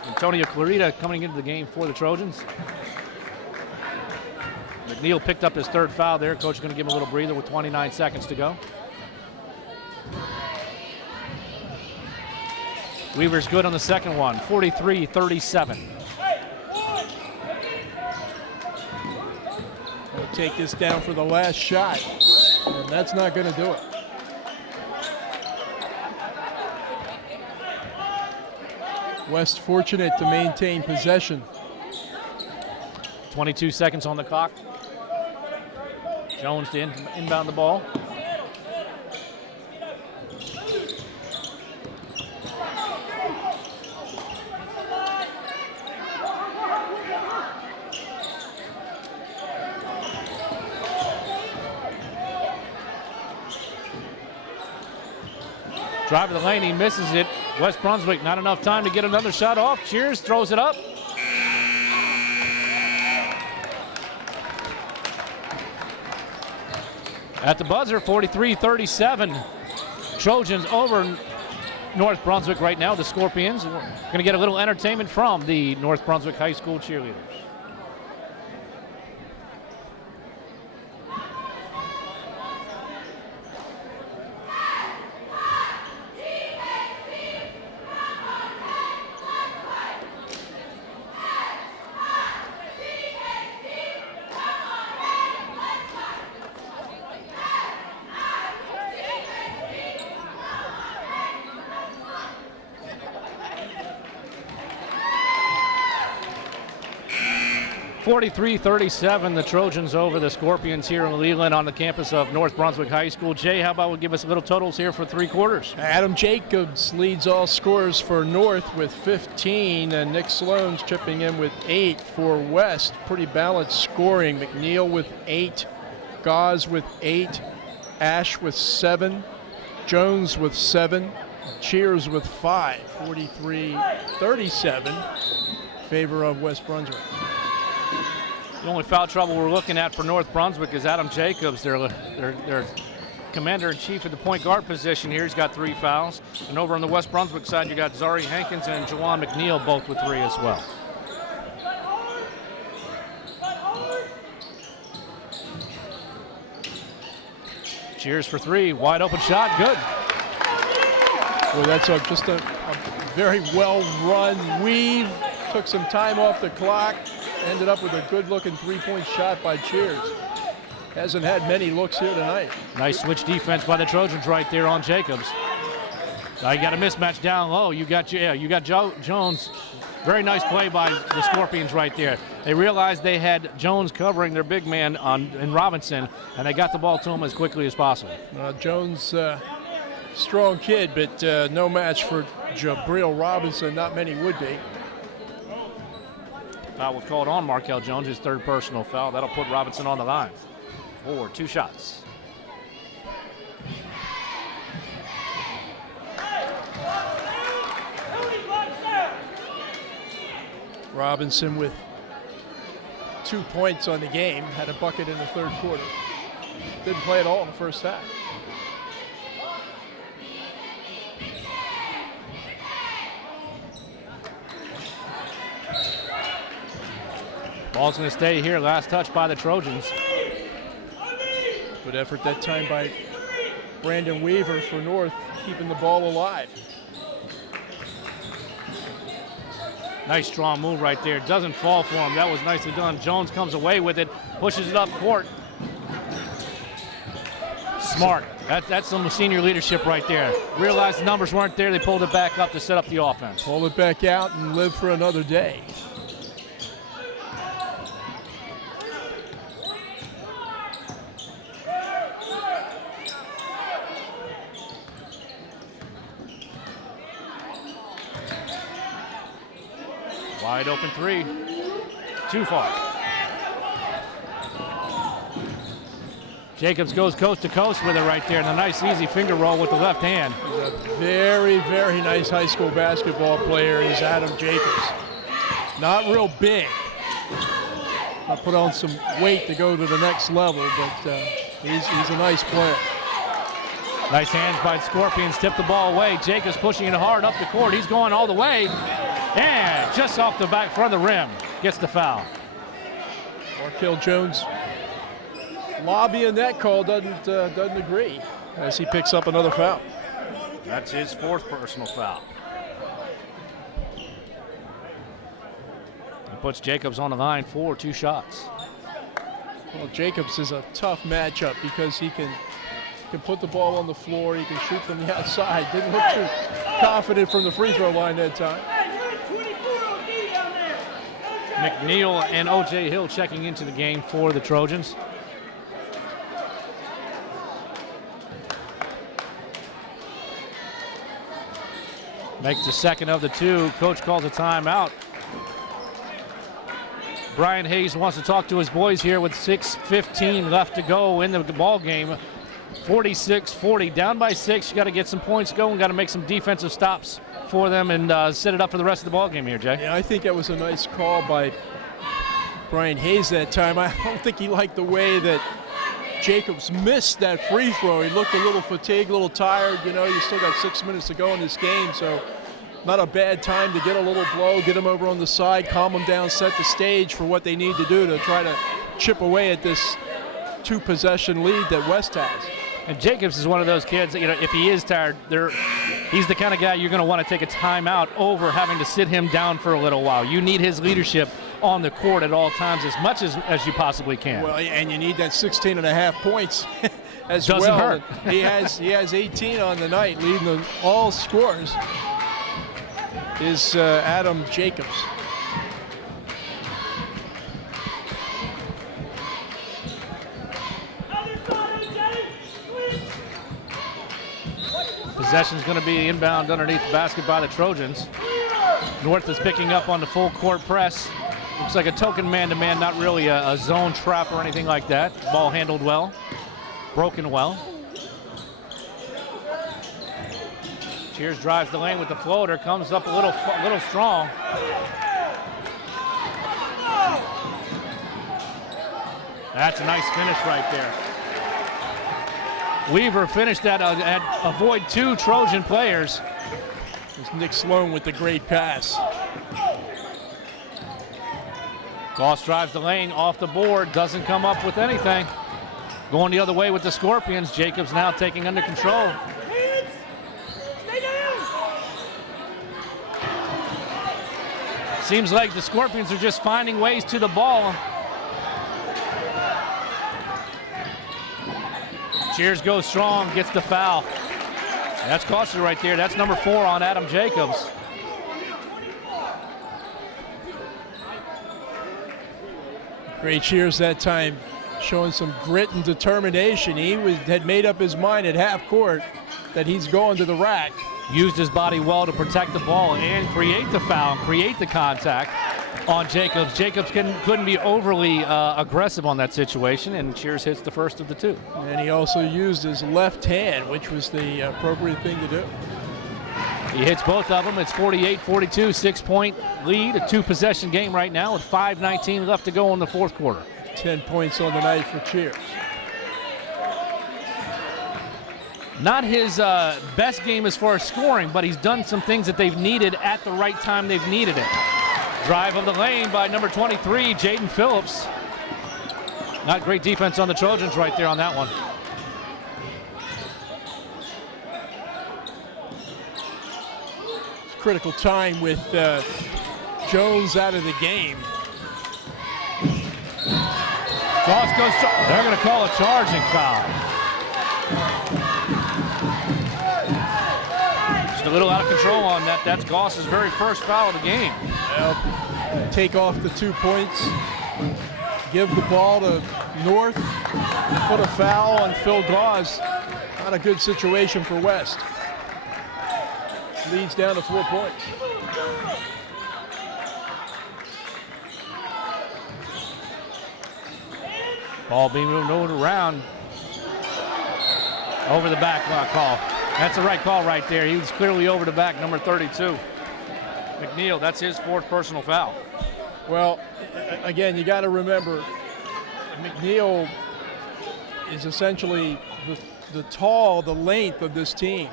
Antonio Clarita coming into the game for the Trojans. McNeil picked up his third foul there. Coach is going to give him a little breather with 29 seconds to go. Weaver's good on the second one, 43-37. They'll take this down for the last shot, and that's not going to do it. West fortunate to maintain possession. 22 seconds on the clock. Jones to inbound the ball. Drive to the lane, he misses it. West Brunswick, not enough time to get another shot off. Cheers throws it up. At the buzzer, 43-37. Trojans over North Brunswick right now. The Scorpions are going to get a little entertainment from the North Brunswick High School cheerleaders. (43-37), the Trojans over the Scorpions here in Leland on the campus of North Brunswick High School. Jay, how about we give us a little totals here for 3 quarters? Adam Jacobs leads all scorers for North with 15, and Nick Sloan's chipping in with 8 for West. Pretty balanced scoring. McNeil with 8, Gauze with 8, Ash with 7, Jones with 7, Cheers with 5. 43-37 favor of West Brunswick. The only foul trouble we're looking at for North Brunswick is Adam Jacobs. Their commander-in-chief at the point guard position here. He's got 3 fouls. And over on the West Brunswick side, you got Zari Hankins and Juwan McNeil, both with 3 as well. Cheers for 3. Wide open shot. Good. Well, that's just a very well-run weave. Took some time off the clock. Ended up with a good-looking 3-point shot by Cheers. Hasn't had many looks here tonight. Nice switch defense by the Trojans right there on Jacobs. Now you got a mismatch down low. You got Jones. Very nice play by the Scorpions right there. They realized they had Jones covering their big man in Robinson, and they got the ball to him as quickly as possible. Jones, strong kid, but no match for Jabril Robinson. Not many would be. Foul was called on Markel Jones, his 3rd personal foul. That'll put Robinson on the line for 2 shots. Robinson with 2 points on the game, had a bucket in the 3rd quarter. didn't play at all in the first half. Ball's going to stay here. Last touch by the Trojans. Good effort that time by Brandon Weaver for North, keeping the ball alive. Nice strong move right there. Doesn't fall for him. That was nicely done. Jones comes away with it, pushes it up court. Smart. That's some senior leadership right there. Realized the numbers weren't there. They pulled it back up to set up the offense. Pull it back out and live for another day. Wide open three. Too far. Jacobs goes coast to coast with it right there, and a nice easy finger roll with the left hand. He's a very, very nice high school basketball player. He's Adam Jacobs. Not real big. I put on some weight to go to the next level, but he's a nice player. Nice hands by the Scorpions. Tip the ball away. Jacobs pushing it hard up the court. He's going all the way. And just off the back front of the rim. Gets the foul. Markel Jones lobbying that call, doesn't agree as he picks up another foul. That's his fourth personal foul. He puts Jacobs on the line for 2 shots. Well, Jacobs is a tough matchup because he can put the ball on the floor. He can shoot from the outside. Didn't look too confident from the free throw line that time. McNeil and O.J. Hill checking into the game for the Trojans. Makes the second of the 2. Coach calls a timeout. Brian Hayes wants to talk to his boys here with 6:15 left to go in the ball game. 46-40, down by 6. You got to get some points going. Got to make some defensive stops for them and set it up for the rest of the ball game here, Jay. Yeah, I think that was a nice call by Brian Hayes that time. I don't think he liked the way that Jacobs missed that free throw. He looked a little fatigued, a little tired. You know, you still got 6 minutes to go in this game, so not a bad time to get a little blow, get him over on the side, calm him down, set the stage for what they need to do to try to chip away at this 2-possession lead that West has. And Jacobs is one of those kids that, you know, if he is tired, he's the kind of guy you're going to want to take a timeout over having to sit him down for a little while. You need his leadership on the court at all times as much as you possibly can. Well, and you need that 16.5 points as Doesn't well. hurt. He has 18 on the night, leading all scores is Adam Jacobs. Possession's going to be inbound underneath the basket by the Trojans. North is picking up on the full court press. Looks like a token man-to-man, not really a zone trap or anything like that. Ball handled well, broken well. Cheers drives the lane with the floater, comes up a little strong. That's a nice finish right there. Weaver finished that avoid 2 Trojan players. It's Nick Sloan with the great pass. Goss drives the lane off the board, doesn't come up with anything. Going the other way with the Scorpions. Jacobs now taking under control. Seems like the Scorpions are just finding ways to the ball. Cheers goes strong, gets the foul. That's costly right there. That's number 4 on Adam Jacobs. Great Cheers that time, showing some grit and determination. He had made up his mind at half court that he's going to the rack. Used his body well to protect the ball and create the foul, create the contact on Jacobs. Jacobs couldn't be overly aggressive on that situation, and Cheers hits the first of the 2. And he also used his left hand, which was the appropriate thing to do. He hits both of them. It's 48-42, 6-point lead, a 2-possession game right now with 5:19 left to go in the fourth quarter. 10 points on the night for Cheers. Not his best game as far as scoring, but he's done some things that they've needed at the right time they've needed it. Drive of the lane by number 23, Jaden Phillips. Not great defense on the Trojans right there on that one. Critical time with Jones out of the game. Goss goes, they're going to call a charging foul. Just a little out of control on that. That's Goss's very first foul of the game. Well, take off the 2 points, give the ball to North, put a foul on Phil Goss. Not a good situation for West. Leads down to 4 points. Ball being moved around. Over the back call. That's the right call right there. He was clearly over the back, number 32. McNeil, that's his 4th personal foul. Well, again, you got to remember, McNeil is essentially the length of this team.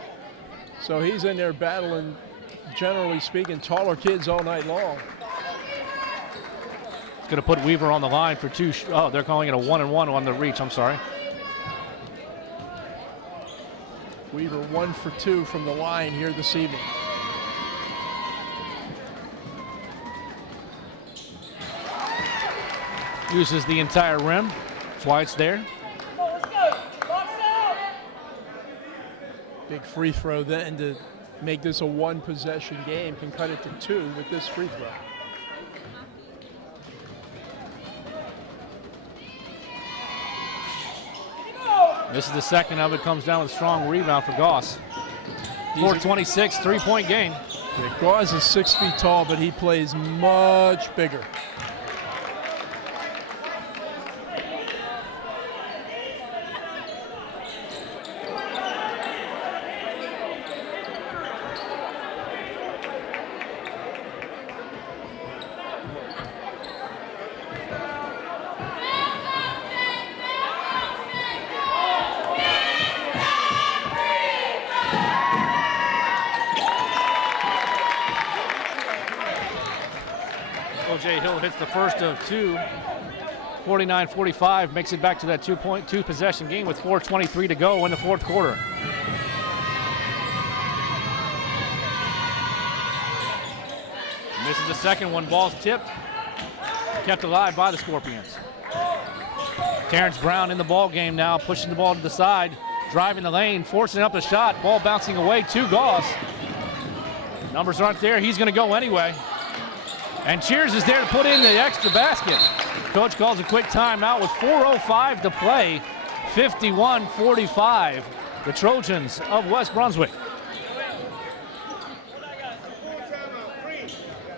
So he's in there battling, generally speaking, taller kids all night long. It's going to put Weaver on the line for 2. Oh, they're calling it a 1-and-1 on the reach. I'm sorry. Weaver 1 for 2 from the line here this evening. Uses the entire rim. That's why it's there. Big free throw then to make this a 1-possession game. Can cut it to 2 with this free throw. This is the second of it. Comes down with a strong rebound for Goss. 4:26, 3-point game. Yeah, Goss is 6 feet tall, but he plays much bigger. O.J. Hill hits the first of 2. 49-45 makes it back to that 2-possession game with 4:23 to go in the 4th quarter. Misses the second one. Ball's tipped. Kept alive by the Scorpions. Terrence Brown in the ball game now, pushing the ball to the side, driving the lane, forcing up the shot. Ball bouncing away to Goss. Numbers aren't there. He's going to go anyway. And Cheers is there to put in the extra basket. Coach calls a quick timeout with 4:05 to play. 51-45. The Trojans of West Brunswick.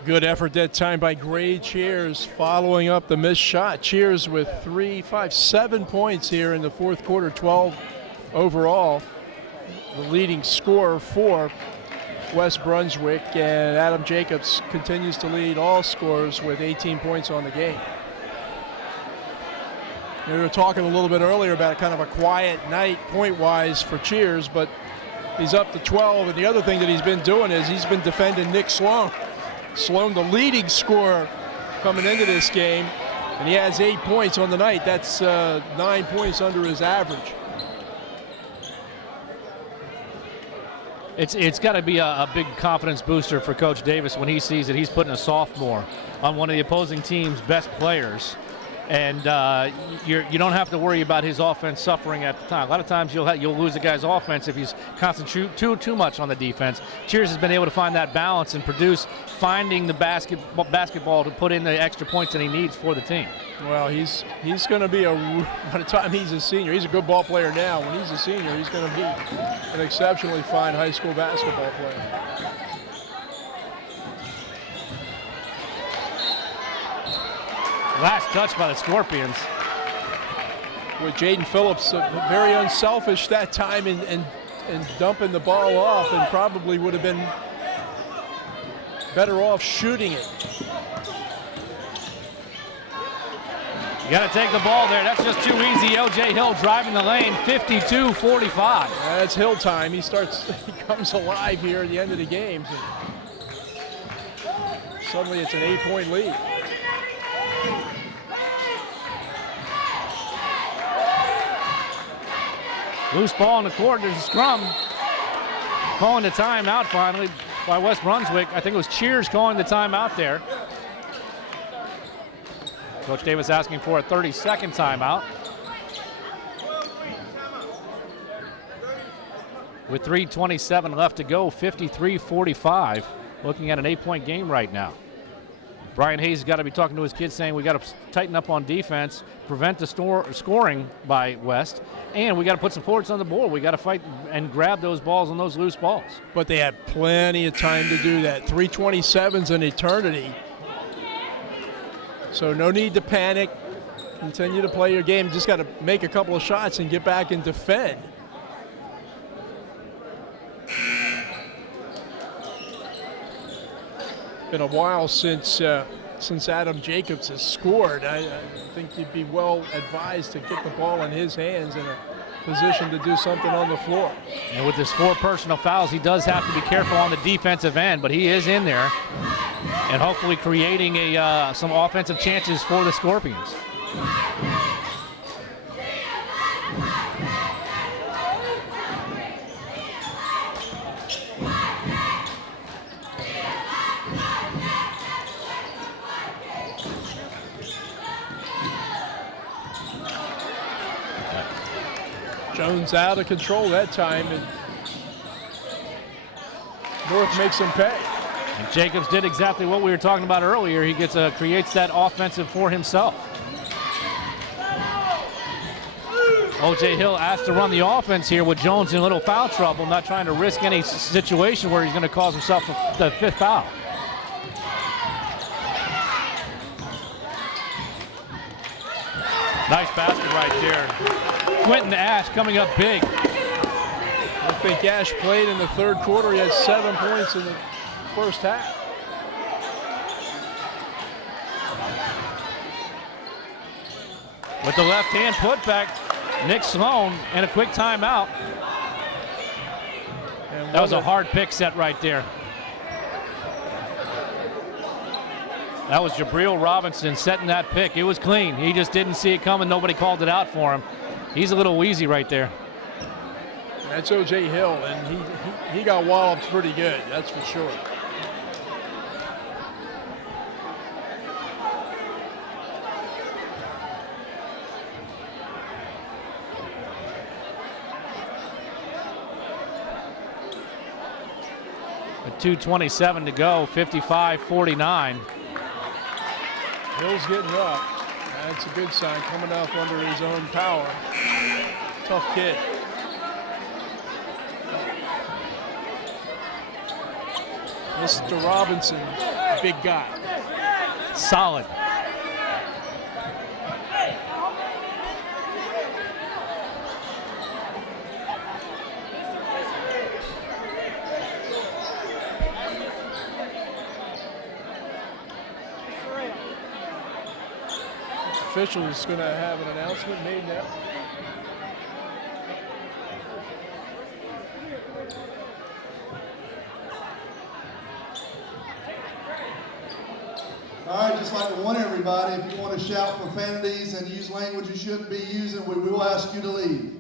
Good effort that time by Gray Cheers, following up the missed shot. Cheers with 7 points here in the 4th quarter, 12 overall. The leading scorer for West Brunswick, and Adam Jacobs continues to lead all scorers with 18 points on the game. We were talking a little bit earlier about kind of a quiet night point-wise for Cheers, but he's up to 12, and the other thing that he's been doing is he's been defending Nick Sloan. Sloan, the leading scorer coming into this game, and he has 8 points on the night. That's 9 points under his average. It's got to be a big confidence booster for Coach Davis when he sees that he's putting a sophomore on one of the opposing team's best players, and you don't have to worry about his offense suffering at the time. A lot of times you'll lose the guy's offense if he's concentrating too much on the defense. Cheers has been able to find that balance and produce, finding the basketball to put in the extra points that he needs for the team. Well, he's going to be by the time he's a senior, he's a good ball player now. When he's a senior, he's going to be an exceptionally fine high school basketball player. Last touch by the Scorpions. With Jaden Phillips, very unselfish that time and dumping the ball off, and probably would have been better off shooting it. You got to take the ball there. That's just too easy. O.J. Hill driving the lane, 52-45. That's Hill time. He comes alive here at the end of the game. Suddenly it's an 8-point lead. Loose ball in the court. There's a scrum. Calling the timeout finally by West Brunswick. I think it was Cheers calling the timeout there. Coach Davis asking for a 30-second timeout. With 3:27 left to go, 53-45. Looking at an 8-point game right now. Brian Hayes has got to be talking to his kids saying we got to tighten up on defense, prevent the scoring by West, and we got to put some points on the board. We got to fight and grab those balls on those loose balls. But they had plenty of time to do that. 3:27's an eternity. So no need to panic. Continue to play your game. Just got to make a couple of shots and get back and defend. Been a while since Adam Jacobs has scored. I think he'd be well advised to get the ball in his hands in a position to do something on the floor. And with his 4 personal fouls, he does have to be careful on the defensive end, but he is in there and hopefully creating some offensive chances for the Scorpions. Jones out of control that time, and North makes him pay. And Jacobs did exactly what we were talking about earlier. He creates that offensive for himself. O.J. Hill asked to run the offense here with Jones in a little foul trouble, not trying to risk any situation where he's going to cause himself the 5th foul. Nice basket right there. Quentin Ash coming up big. I think Ash played in the 3rd quarter. He had 7 points in the first half. With the left hand putback, Nick Sloan, and a quick timeout. That was a hard pick set right there. That was Jabril Robinson setting that pick. It was clean. He just didn't see it coming. Nobody called it out for him. He's a little wheezy right there. That's O.J. Hill, and he got walloped pretty good, that's for sure. With 2:27 to go, 55-49. Hill's getting up. That's a good sign, coming up under his own power. Tough kid. Mr. Robinson, big guy. Solid. Officials going to have an announcement made now. All right, just like to warn everybody, if you want to shout profanities and use language you shouldn't be using, we will ask you to leave.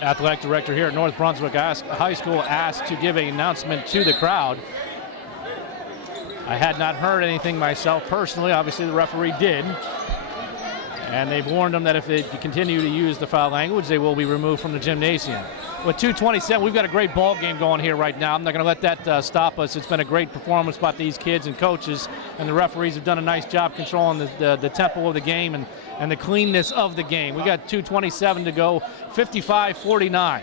Athletic director here at North Brunswick High School asked to give an announcement to the crowd. I had not heard anything myself personally. Obviously, the referee did. And they've warned them that if they continue to use the foul language, they will be removed from the gymnasium. With 2:27, we've got a great ball game going here right now. I'm not going to let that stop us. It's been a great performance by these kids and coaches, and the referees have done a nice job controlling the tempo of the game and the cleanness of the game. We got 2:27 to go, 55-49.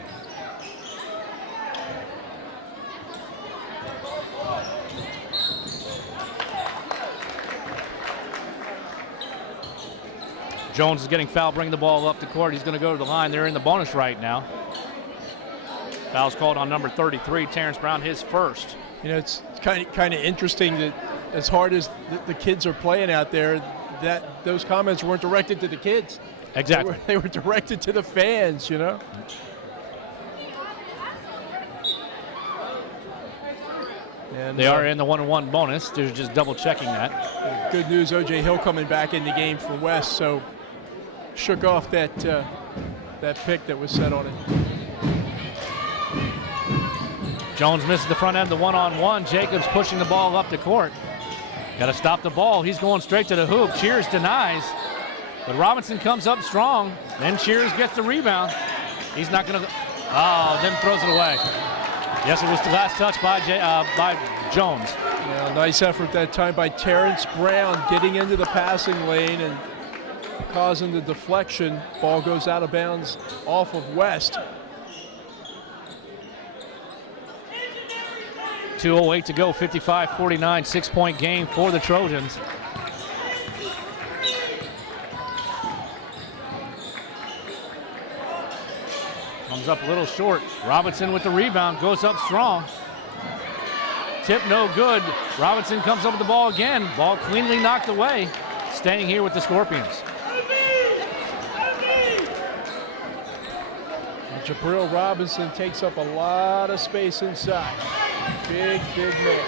Jones is getting fouled, bringing the ball up the court. He's going to go to the line. They're in the bonus right now. Foul's called on number 33, Terrence Brown, his first. You know, it's kind of interesting that as hard as the kids are playing out there, that those comments weren't directed to the kids. Exactly. They were directed to the fans, you know. And They are in the 1-1 bonus. They're just double checking that. Good news, O.J. Hill coming back in the game for West, so shook off that pick that was set on it. Jones misses the front end, the 1-on-1. Jacobs pushing the ball up the court. Got to stop the ball. He's going straight to the hoop. Cheers denies, but Robinson comes up strong. Then Cheers gets the rebound. He's not going to. Oh, then throws it away. Yes, it was the last touch by Jones. Yeah, nice effort that time by Terrence Brown, getting into the passing lane and causing the deflection. Ball goes out of bounds off of West. 2:08 to go, 55-49, 6-point game for the Trojans. Comes up a little short. Robinson with the rebound, goes up strong. Tip no good. Robinson comes up with the ball again. Ball cleanly knocked away. Staying here with the Scorpions. Jabril Robinson takes up a lot of space inside. Big man.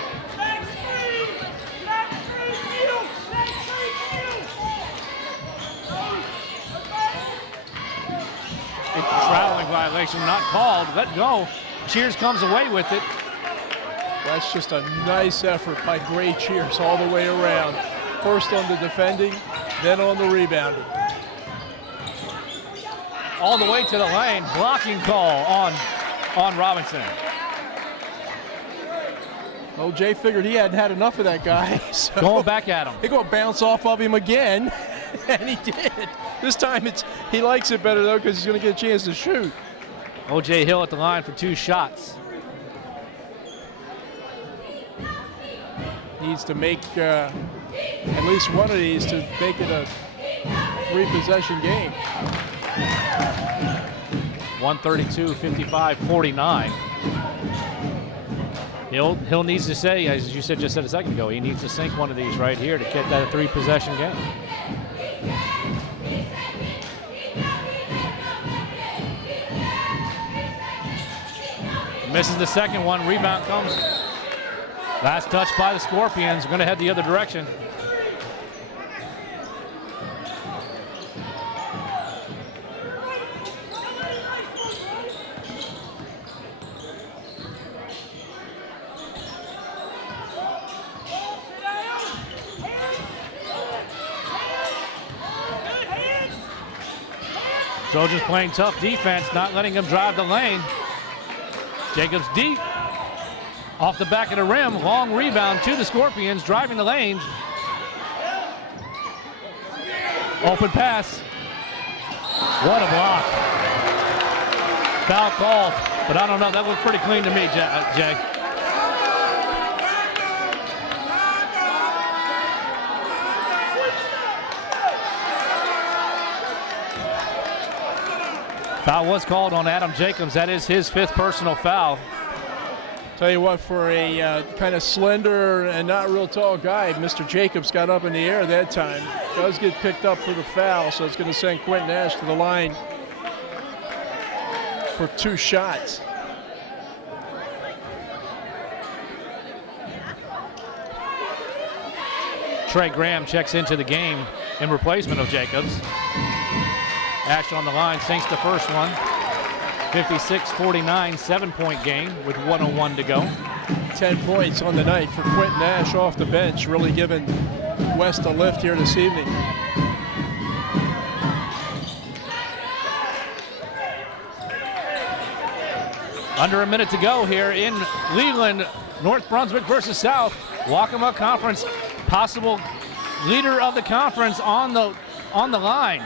A traveling violation, not called. Let go. Cheers comes away with it. That's just a nice effort by Gray Cheers all the way around. First on the defending, then on the rebounding. All the way to the lane. Blocking call on Robinson. O.J. figured he hadn't had enough of that guy. So going back at him. He's going to bounce off of him again, and he did. This time he likes it better, though, because he's going to get a chance to shoot. O.J. Hill at the line for 2 shots. Needs to make at least one of these to make it a 3-possession game. 132, 55, 49. Hill needs to say, as you just said a second ago, he needs to sink one of these right here to get that a 3-possession game. Misses the second one. Rebound comes. Last touch by the Scorpions. Going to head the other direction. Trojans playing tough defense, not letting them drive the lane. Jacobs deep, off the back of the rim, long rebound to the Scorpions, driving the lane. Open pass. What a block. Foul called, but I don't know, that looked pretty clean to me, Jay. Foul was called on Adam Jacobs. That is his 5th personal foul. Tell you what, for a kind of slender and not real tall guy, Mr. Jacobs got up in the air that time. Does get picked up for the foul, so it's going to send Quentin Nash to the line for 2 shots. Trey Graham checks into the game in replacement of Jacobs. Ash on the line, sinks the first one. 56-49, 7-point game with 1:01 to go. 10 points on the night for Quentin Nash off the bench, really giving West a lift here this evening. Under a minute to go here in Leland, North Brunswick versus South. Waccamaw Conference, possible leader of the conference on the line.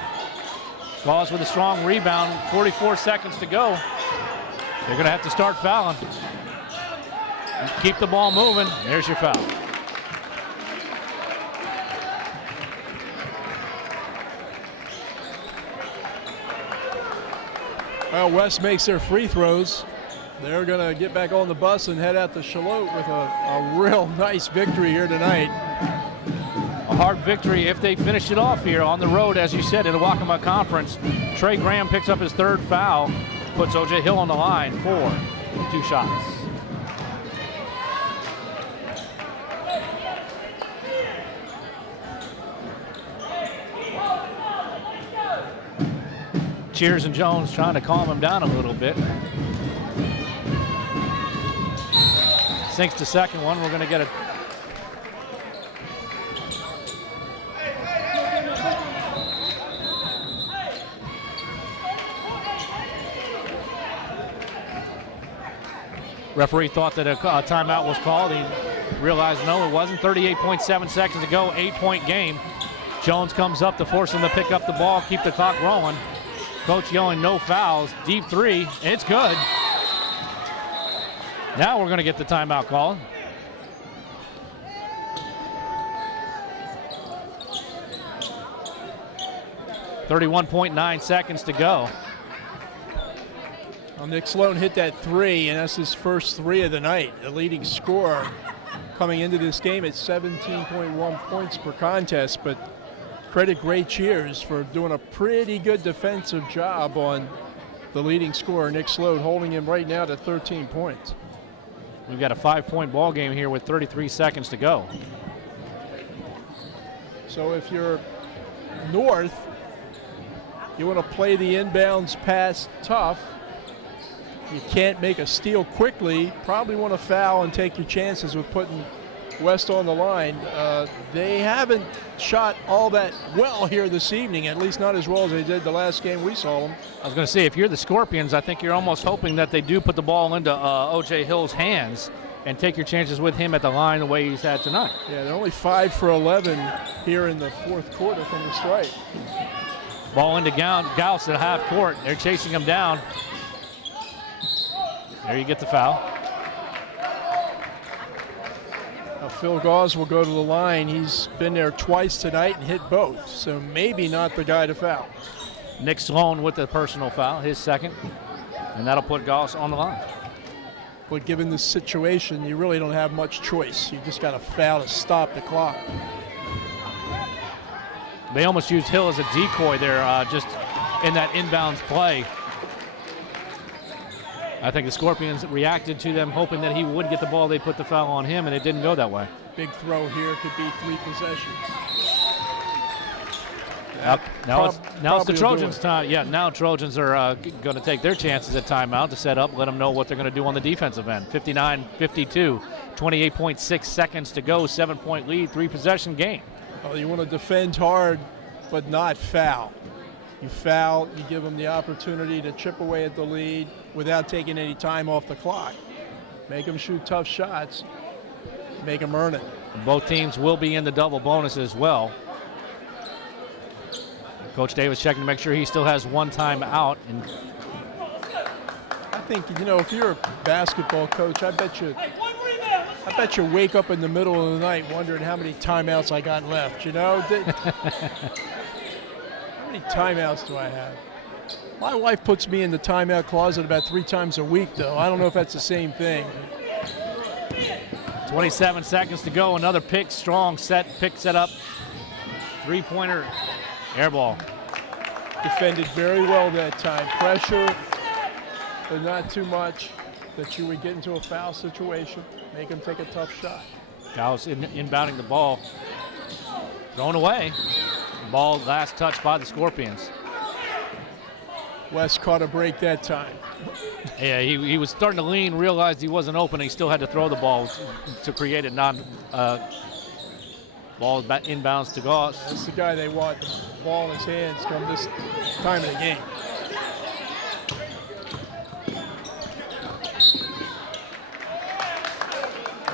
Gauze with a strong rebound, 44 seconds to go. They're going to have to start fouling. Keep the ball moving. There's your foul. Well, West makes their free throws. they're going to get back on the bus and head out to Charlotte with a real nice victory here tonight. A hard victory if they finish it off here on the road, as you said, in the Waccamaw Conference. Trey Graham picks up his 3rd foul, puts O.J. Hill on the line for 2 shots. Cheers and Jones trying to calm him down a little bit. Sinks the second one. We're going to get a referee thought that a timeout was called. He realized no, it wasn't. 38.7 seconds to go, 8-point game. Jones comes up to force him to pick up the ball, keep the clock rolling. Coach yelling no fouls, deep 3, it's good. Now we're going to get the timeout call. .9 seconds to go. Well, Nick Sloan hit that 3, and that's his first 3 of the night. The leading scorer coming into this game at 17.1 points per contest, but credit Great Cheers for doing a pretty good defensive job on the leading scorer, Nick Sloan, holding him right now to 13 points. We've got a 5-point ball game here with 33 seconds to go. So if you're North, you want to play the inbounds pass tough. You can't make a steal quickly. Probably want to foul and take your chances with putting West on the line. They haven't shot all that well here this evening, at least not as well as they did the last game we saw them. I was going to say, if you're the Scorpions, I think you're almost hoping that they do put the ball into O.J. Hill's hands and take your chances with him at the line the way he's had tonight. Yeah, they're only 5 for 11 here in the 4th quarter from the strike. Ball into Gauss at half court. They're chasing him down. There you get the foul. Now Phil Gauze will go to the line. He's been there twice tonight and hit both, so maybe not the guy to foul. Nick Sloan with the personal foul, his 2nd, and that'll put Gauss on the line. But given this situation, you really don't have much choice. You just got to foul to stop the clock. They almost used Hill as a decoy there, just in that inbounds play. I think the Scorpions reacted to them, hoping that he would get the ball. They put the foul on him, and it didn't go that way. Big throw here could be 3 possessions. Now it's the Trojans' time. Yeah, now Trojans are going to take their chances at timeout to set up, let them know what they're going to do on the defensive end. 59-52, 28.6 seconds to go, 7-point lead, 3-possession game. Well, you want to defend hard, but not foul. You foul, you give them the opportunity to chip away at the lead without taking any time off the clock. Make them shoot tough shots, make them earn it. Both teams will be in the double bonus as well. Coach Davis checking to make sure he still has 1 time out. And I think, if you're a basketball coach, I bet you wake up in the middle of the night wondering how many timeouts I got left, How many timeouts do I have? My wife puts me in the timeout closet about 3 times a week, though. I don't know if that's the same thing. 27 seconds to go. Another pick, strong pick set up. 3-pointer, air ball. Defended very well that time. Pressure, but not too much that you would get into a foul situation. Make him take a tough shot. Gauss inbounding the ball. Thrown away. Ball last touch by the Scorpions. West caught a break that time. Yeah, he was starting to lean, realized he wasn't open. He still had to throw the ball to create a ball inbounds to Gauss. That's the guy they want, the ball in his hands come this time of the game.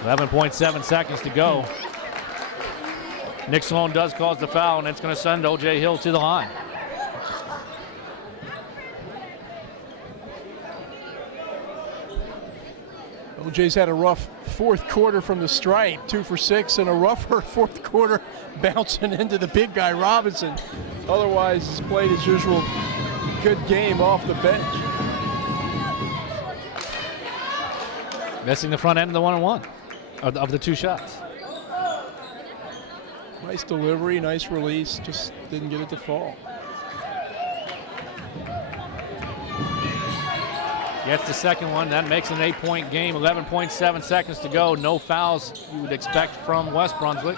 .7 seconds to go. Nick Sloan does cause the foul, and it's going to send O.J. Hill to the line. O.J.'s had a rough 4th quarter from the stripe, 2 for 6, and a rougher 4th quarter bouncing into the big guy, Robinson. Otherwise, he's played his usual good game off the bench. Missing the front end of the one-on-one of the two shots. Nice delivery, nice release, just didn't get it to fall. Gets the second one, that makes an 8-point game, 11.7 seconds to go. No fouls you would expect from West Brunswick.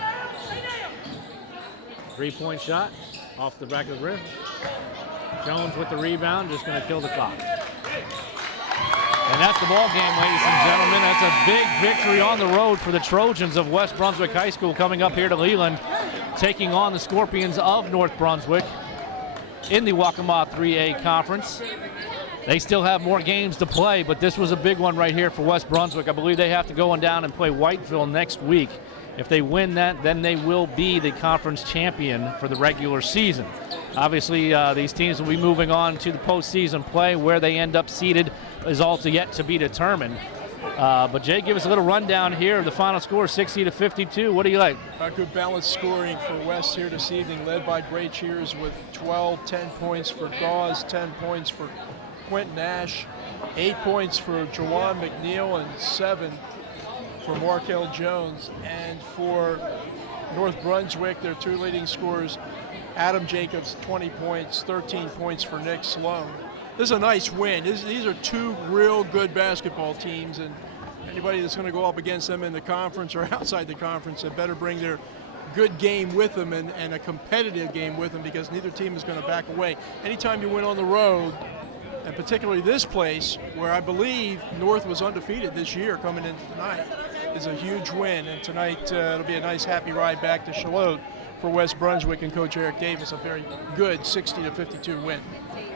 3-point shot off the back of the rim. Jones with the rebound, just going to kill the clock. And that's the ball game, ladies and gentlemen. That's a big victory on the road for the Trojans of West Brunswick High School coming up here to Leland, taking on the Scorpions of North Brunswick in the Waccamaw 3A Conference. They still have more games to play, but this was a big one right here for West Brunswick. I believe they have to go on down and play Whiteville next week. If they win that, then they will be the conference champion for the regular season. Obviously, these teams will be moving on to the postseason play. Where they end up seated is also yet to be determined. But Jay, give us a little rundown here. The final score, 60-52. What do you like? Good balanced scoring for West here this evening, led by Gray Cheers with 12, 10 points for Dawes, 10 points for Quentin Nash, 8 points for Jawan McNeil, and 7 for Markel Jones. And for North Brunswick, their two leading scorers, Adam Jacobs, 20 points, 13 points for Nick Sloan. This is a nice win. These are two real good basketball teams, and anybody that's going to go up against them in the conference or outside the conference had better bring their good game with them and a competitive game with them, because neither team is going to back away. Anytime you win on the road, and particularly this place, where I believe North was undefeated this year coming into tonight, is a huge win. And tonight it'll be a nice happy ride back to Charlotte for West Brunswick and Coach Eric Davis, a very good 60-52 win.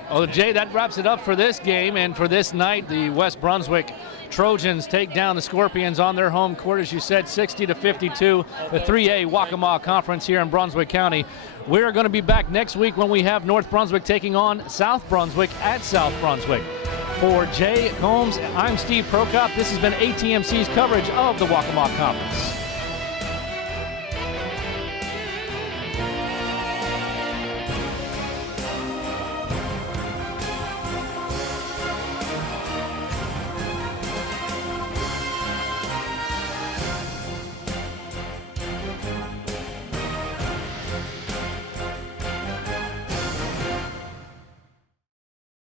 Oh, Jay, that wraps it up for this game and for this night. The West Brunswick Trojans take down the Scorpions on their home court, as you said, 60-52, the 3A Waccamaw Conference here in Brunswick County. We're going to be back next week when we have North Brunswick taking on South Brunswick at South Brunswick. For Jay Combs, I'm Steve Prokop. This has been ATMC's coverage of the Waccamaw Conference.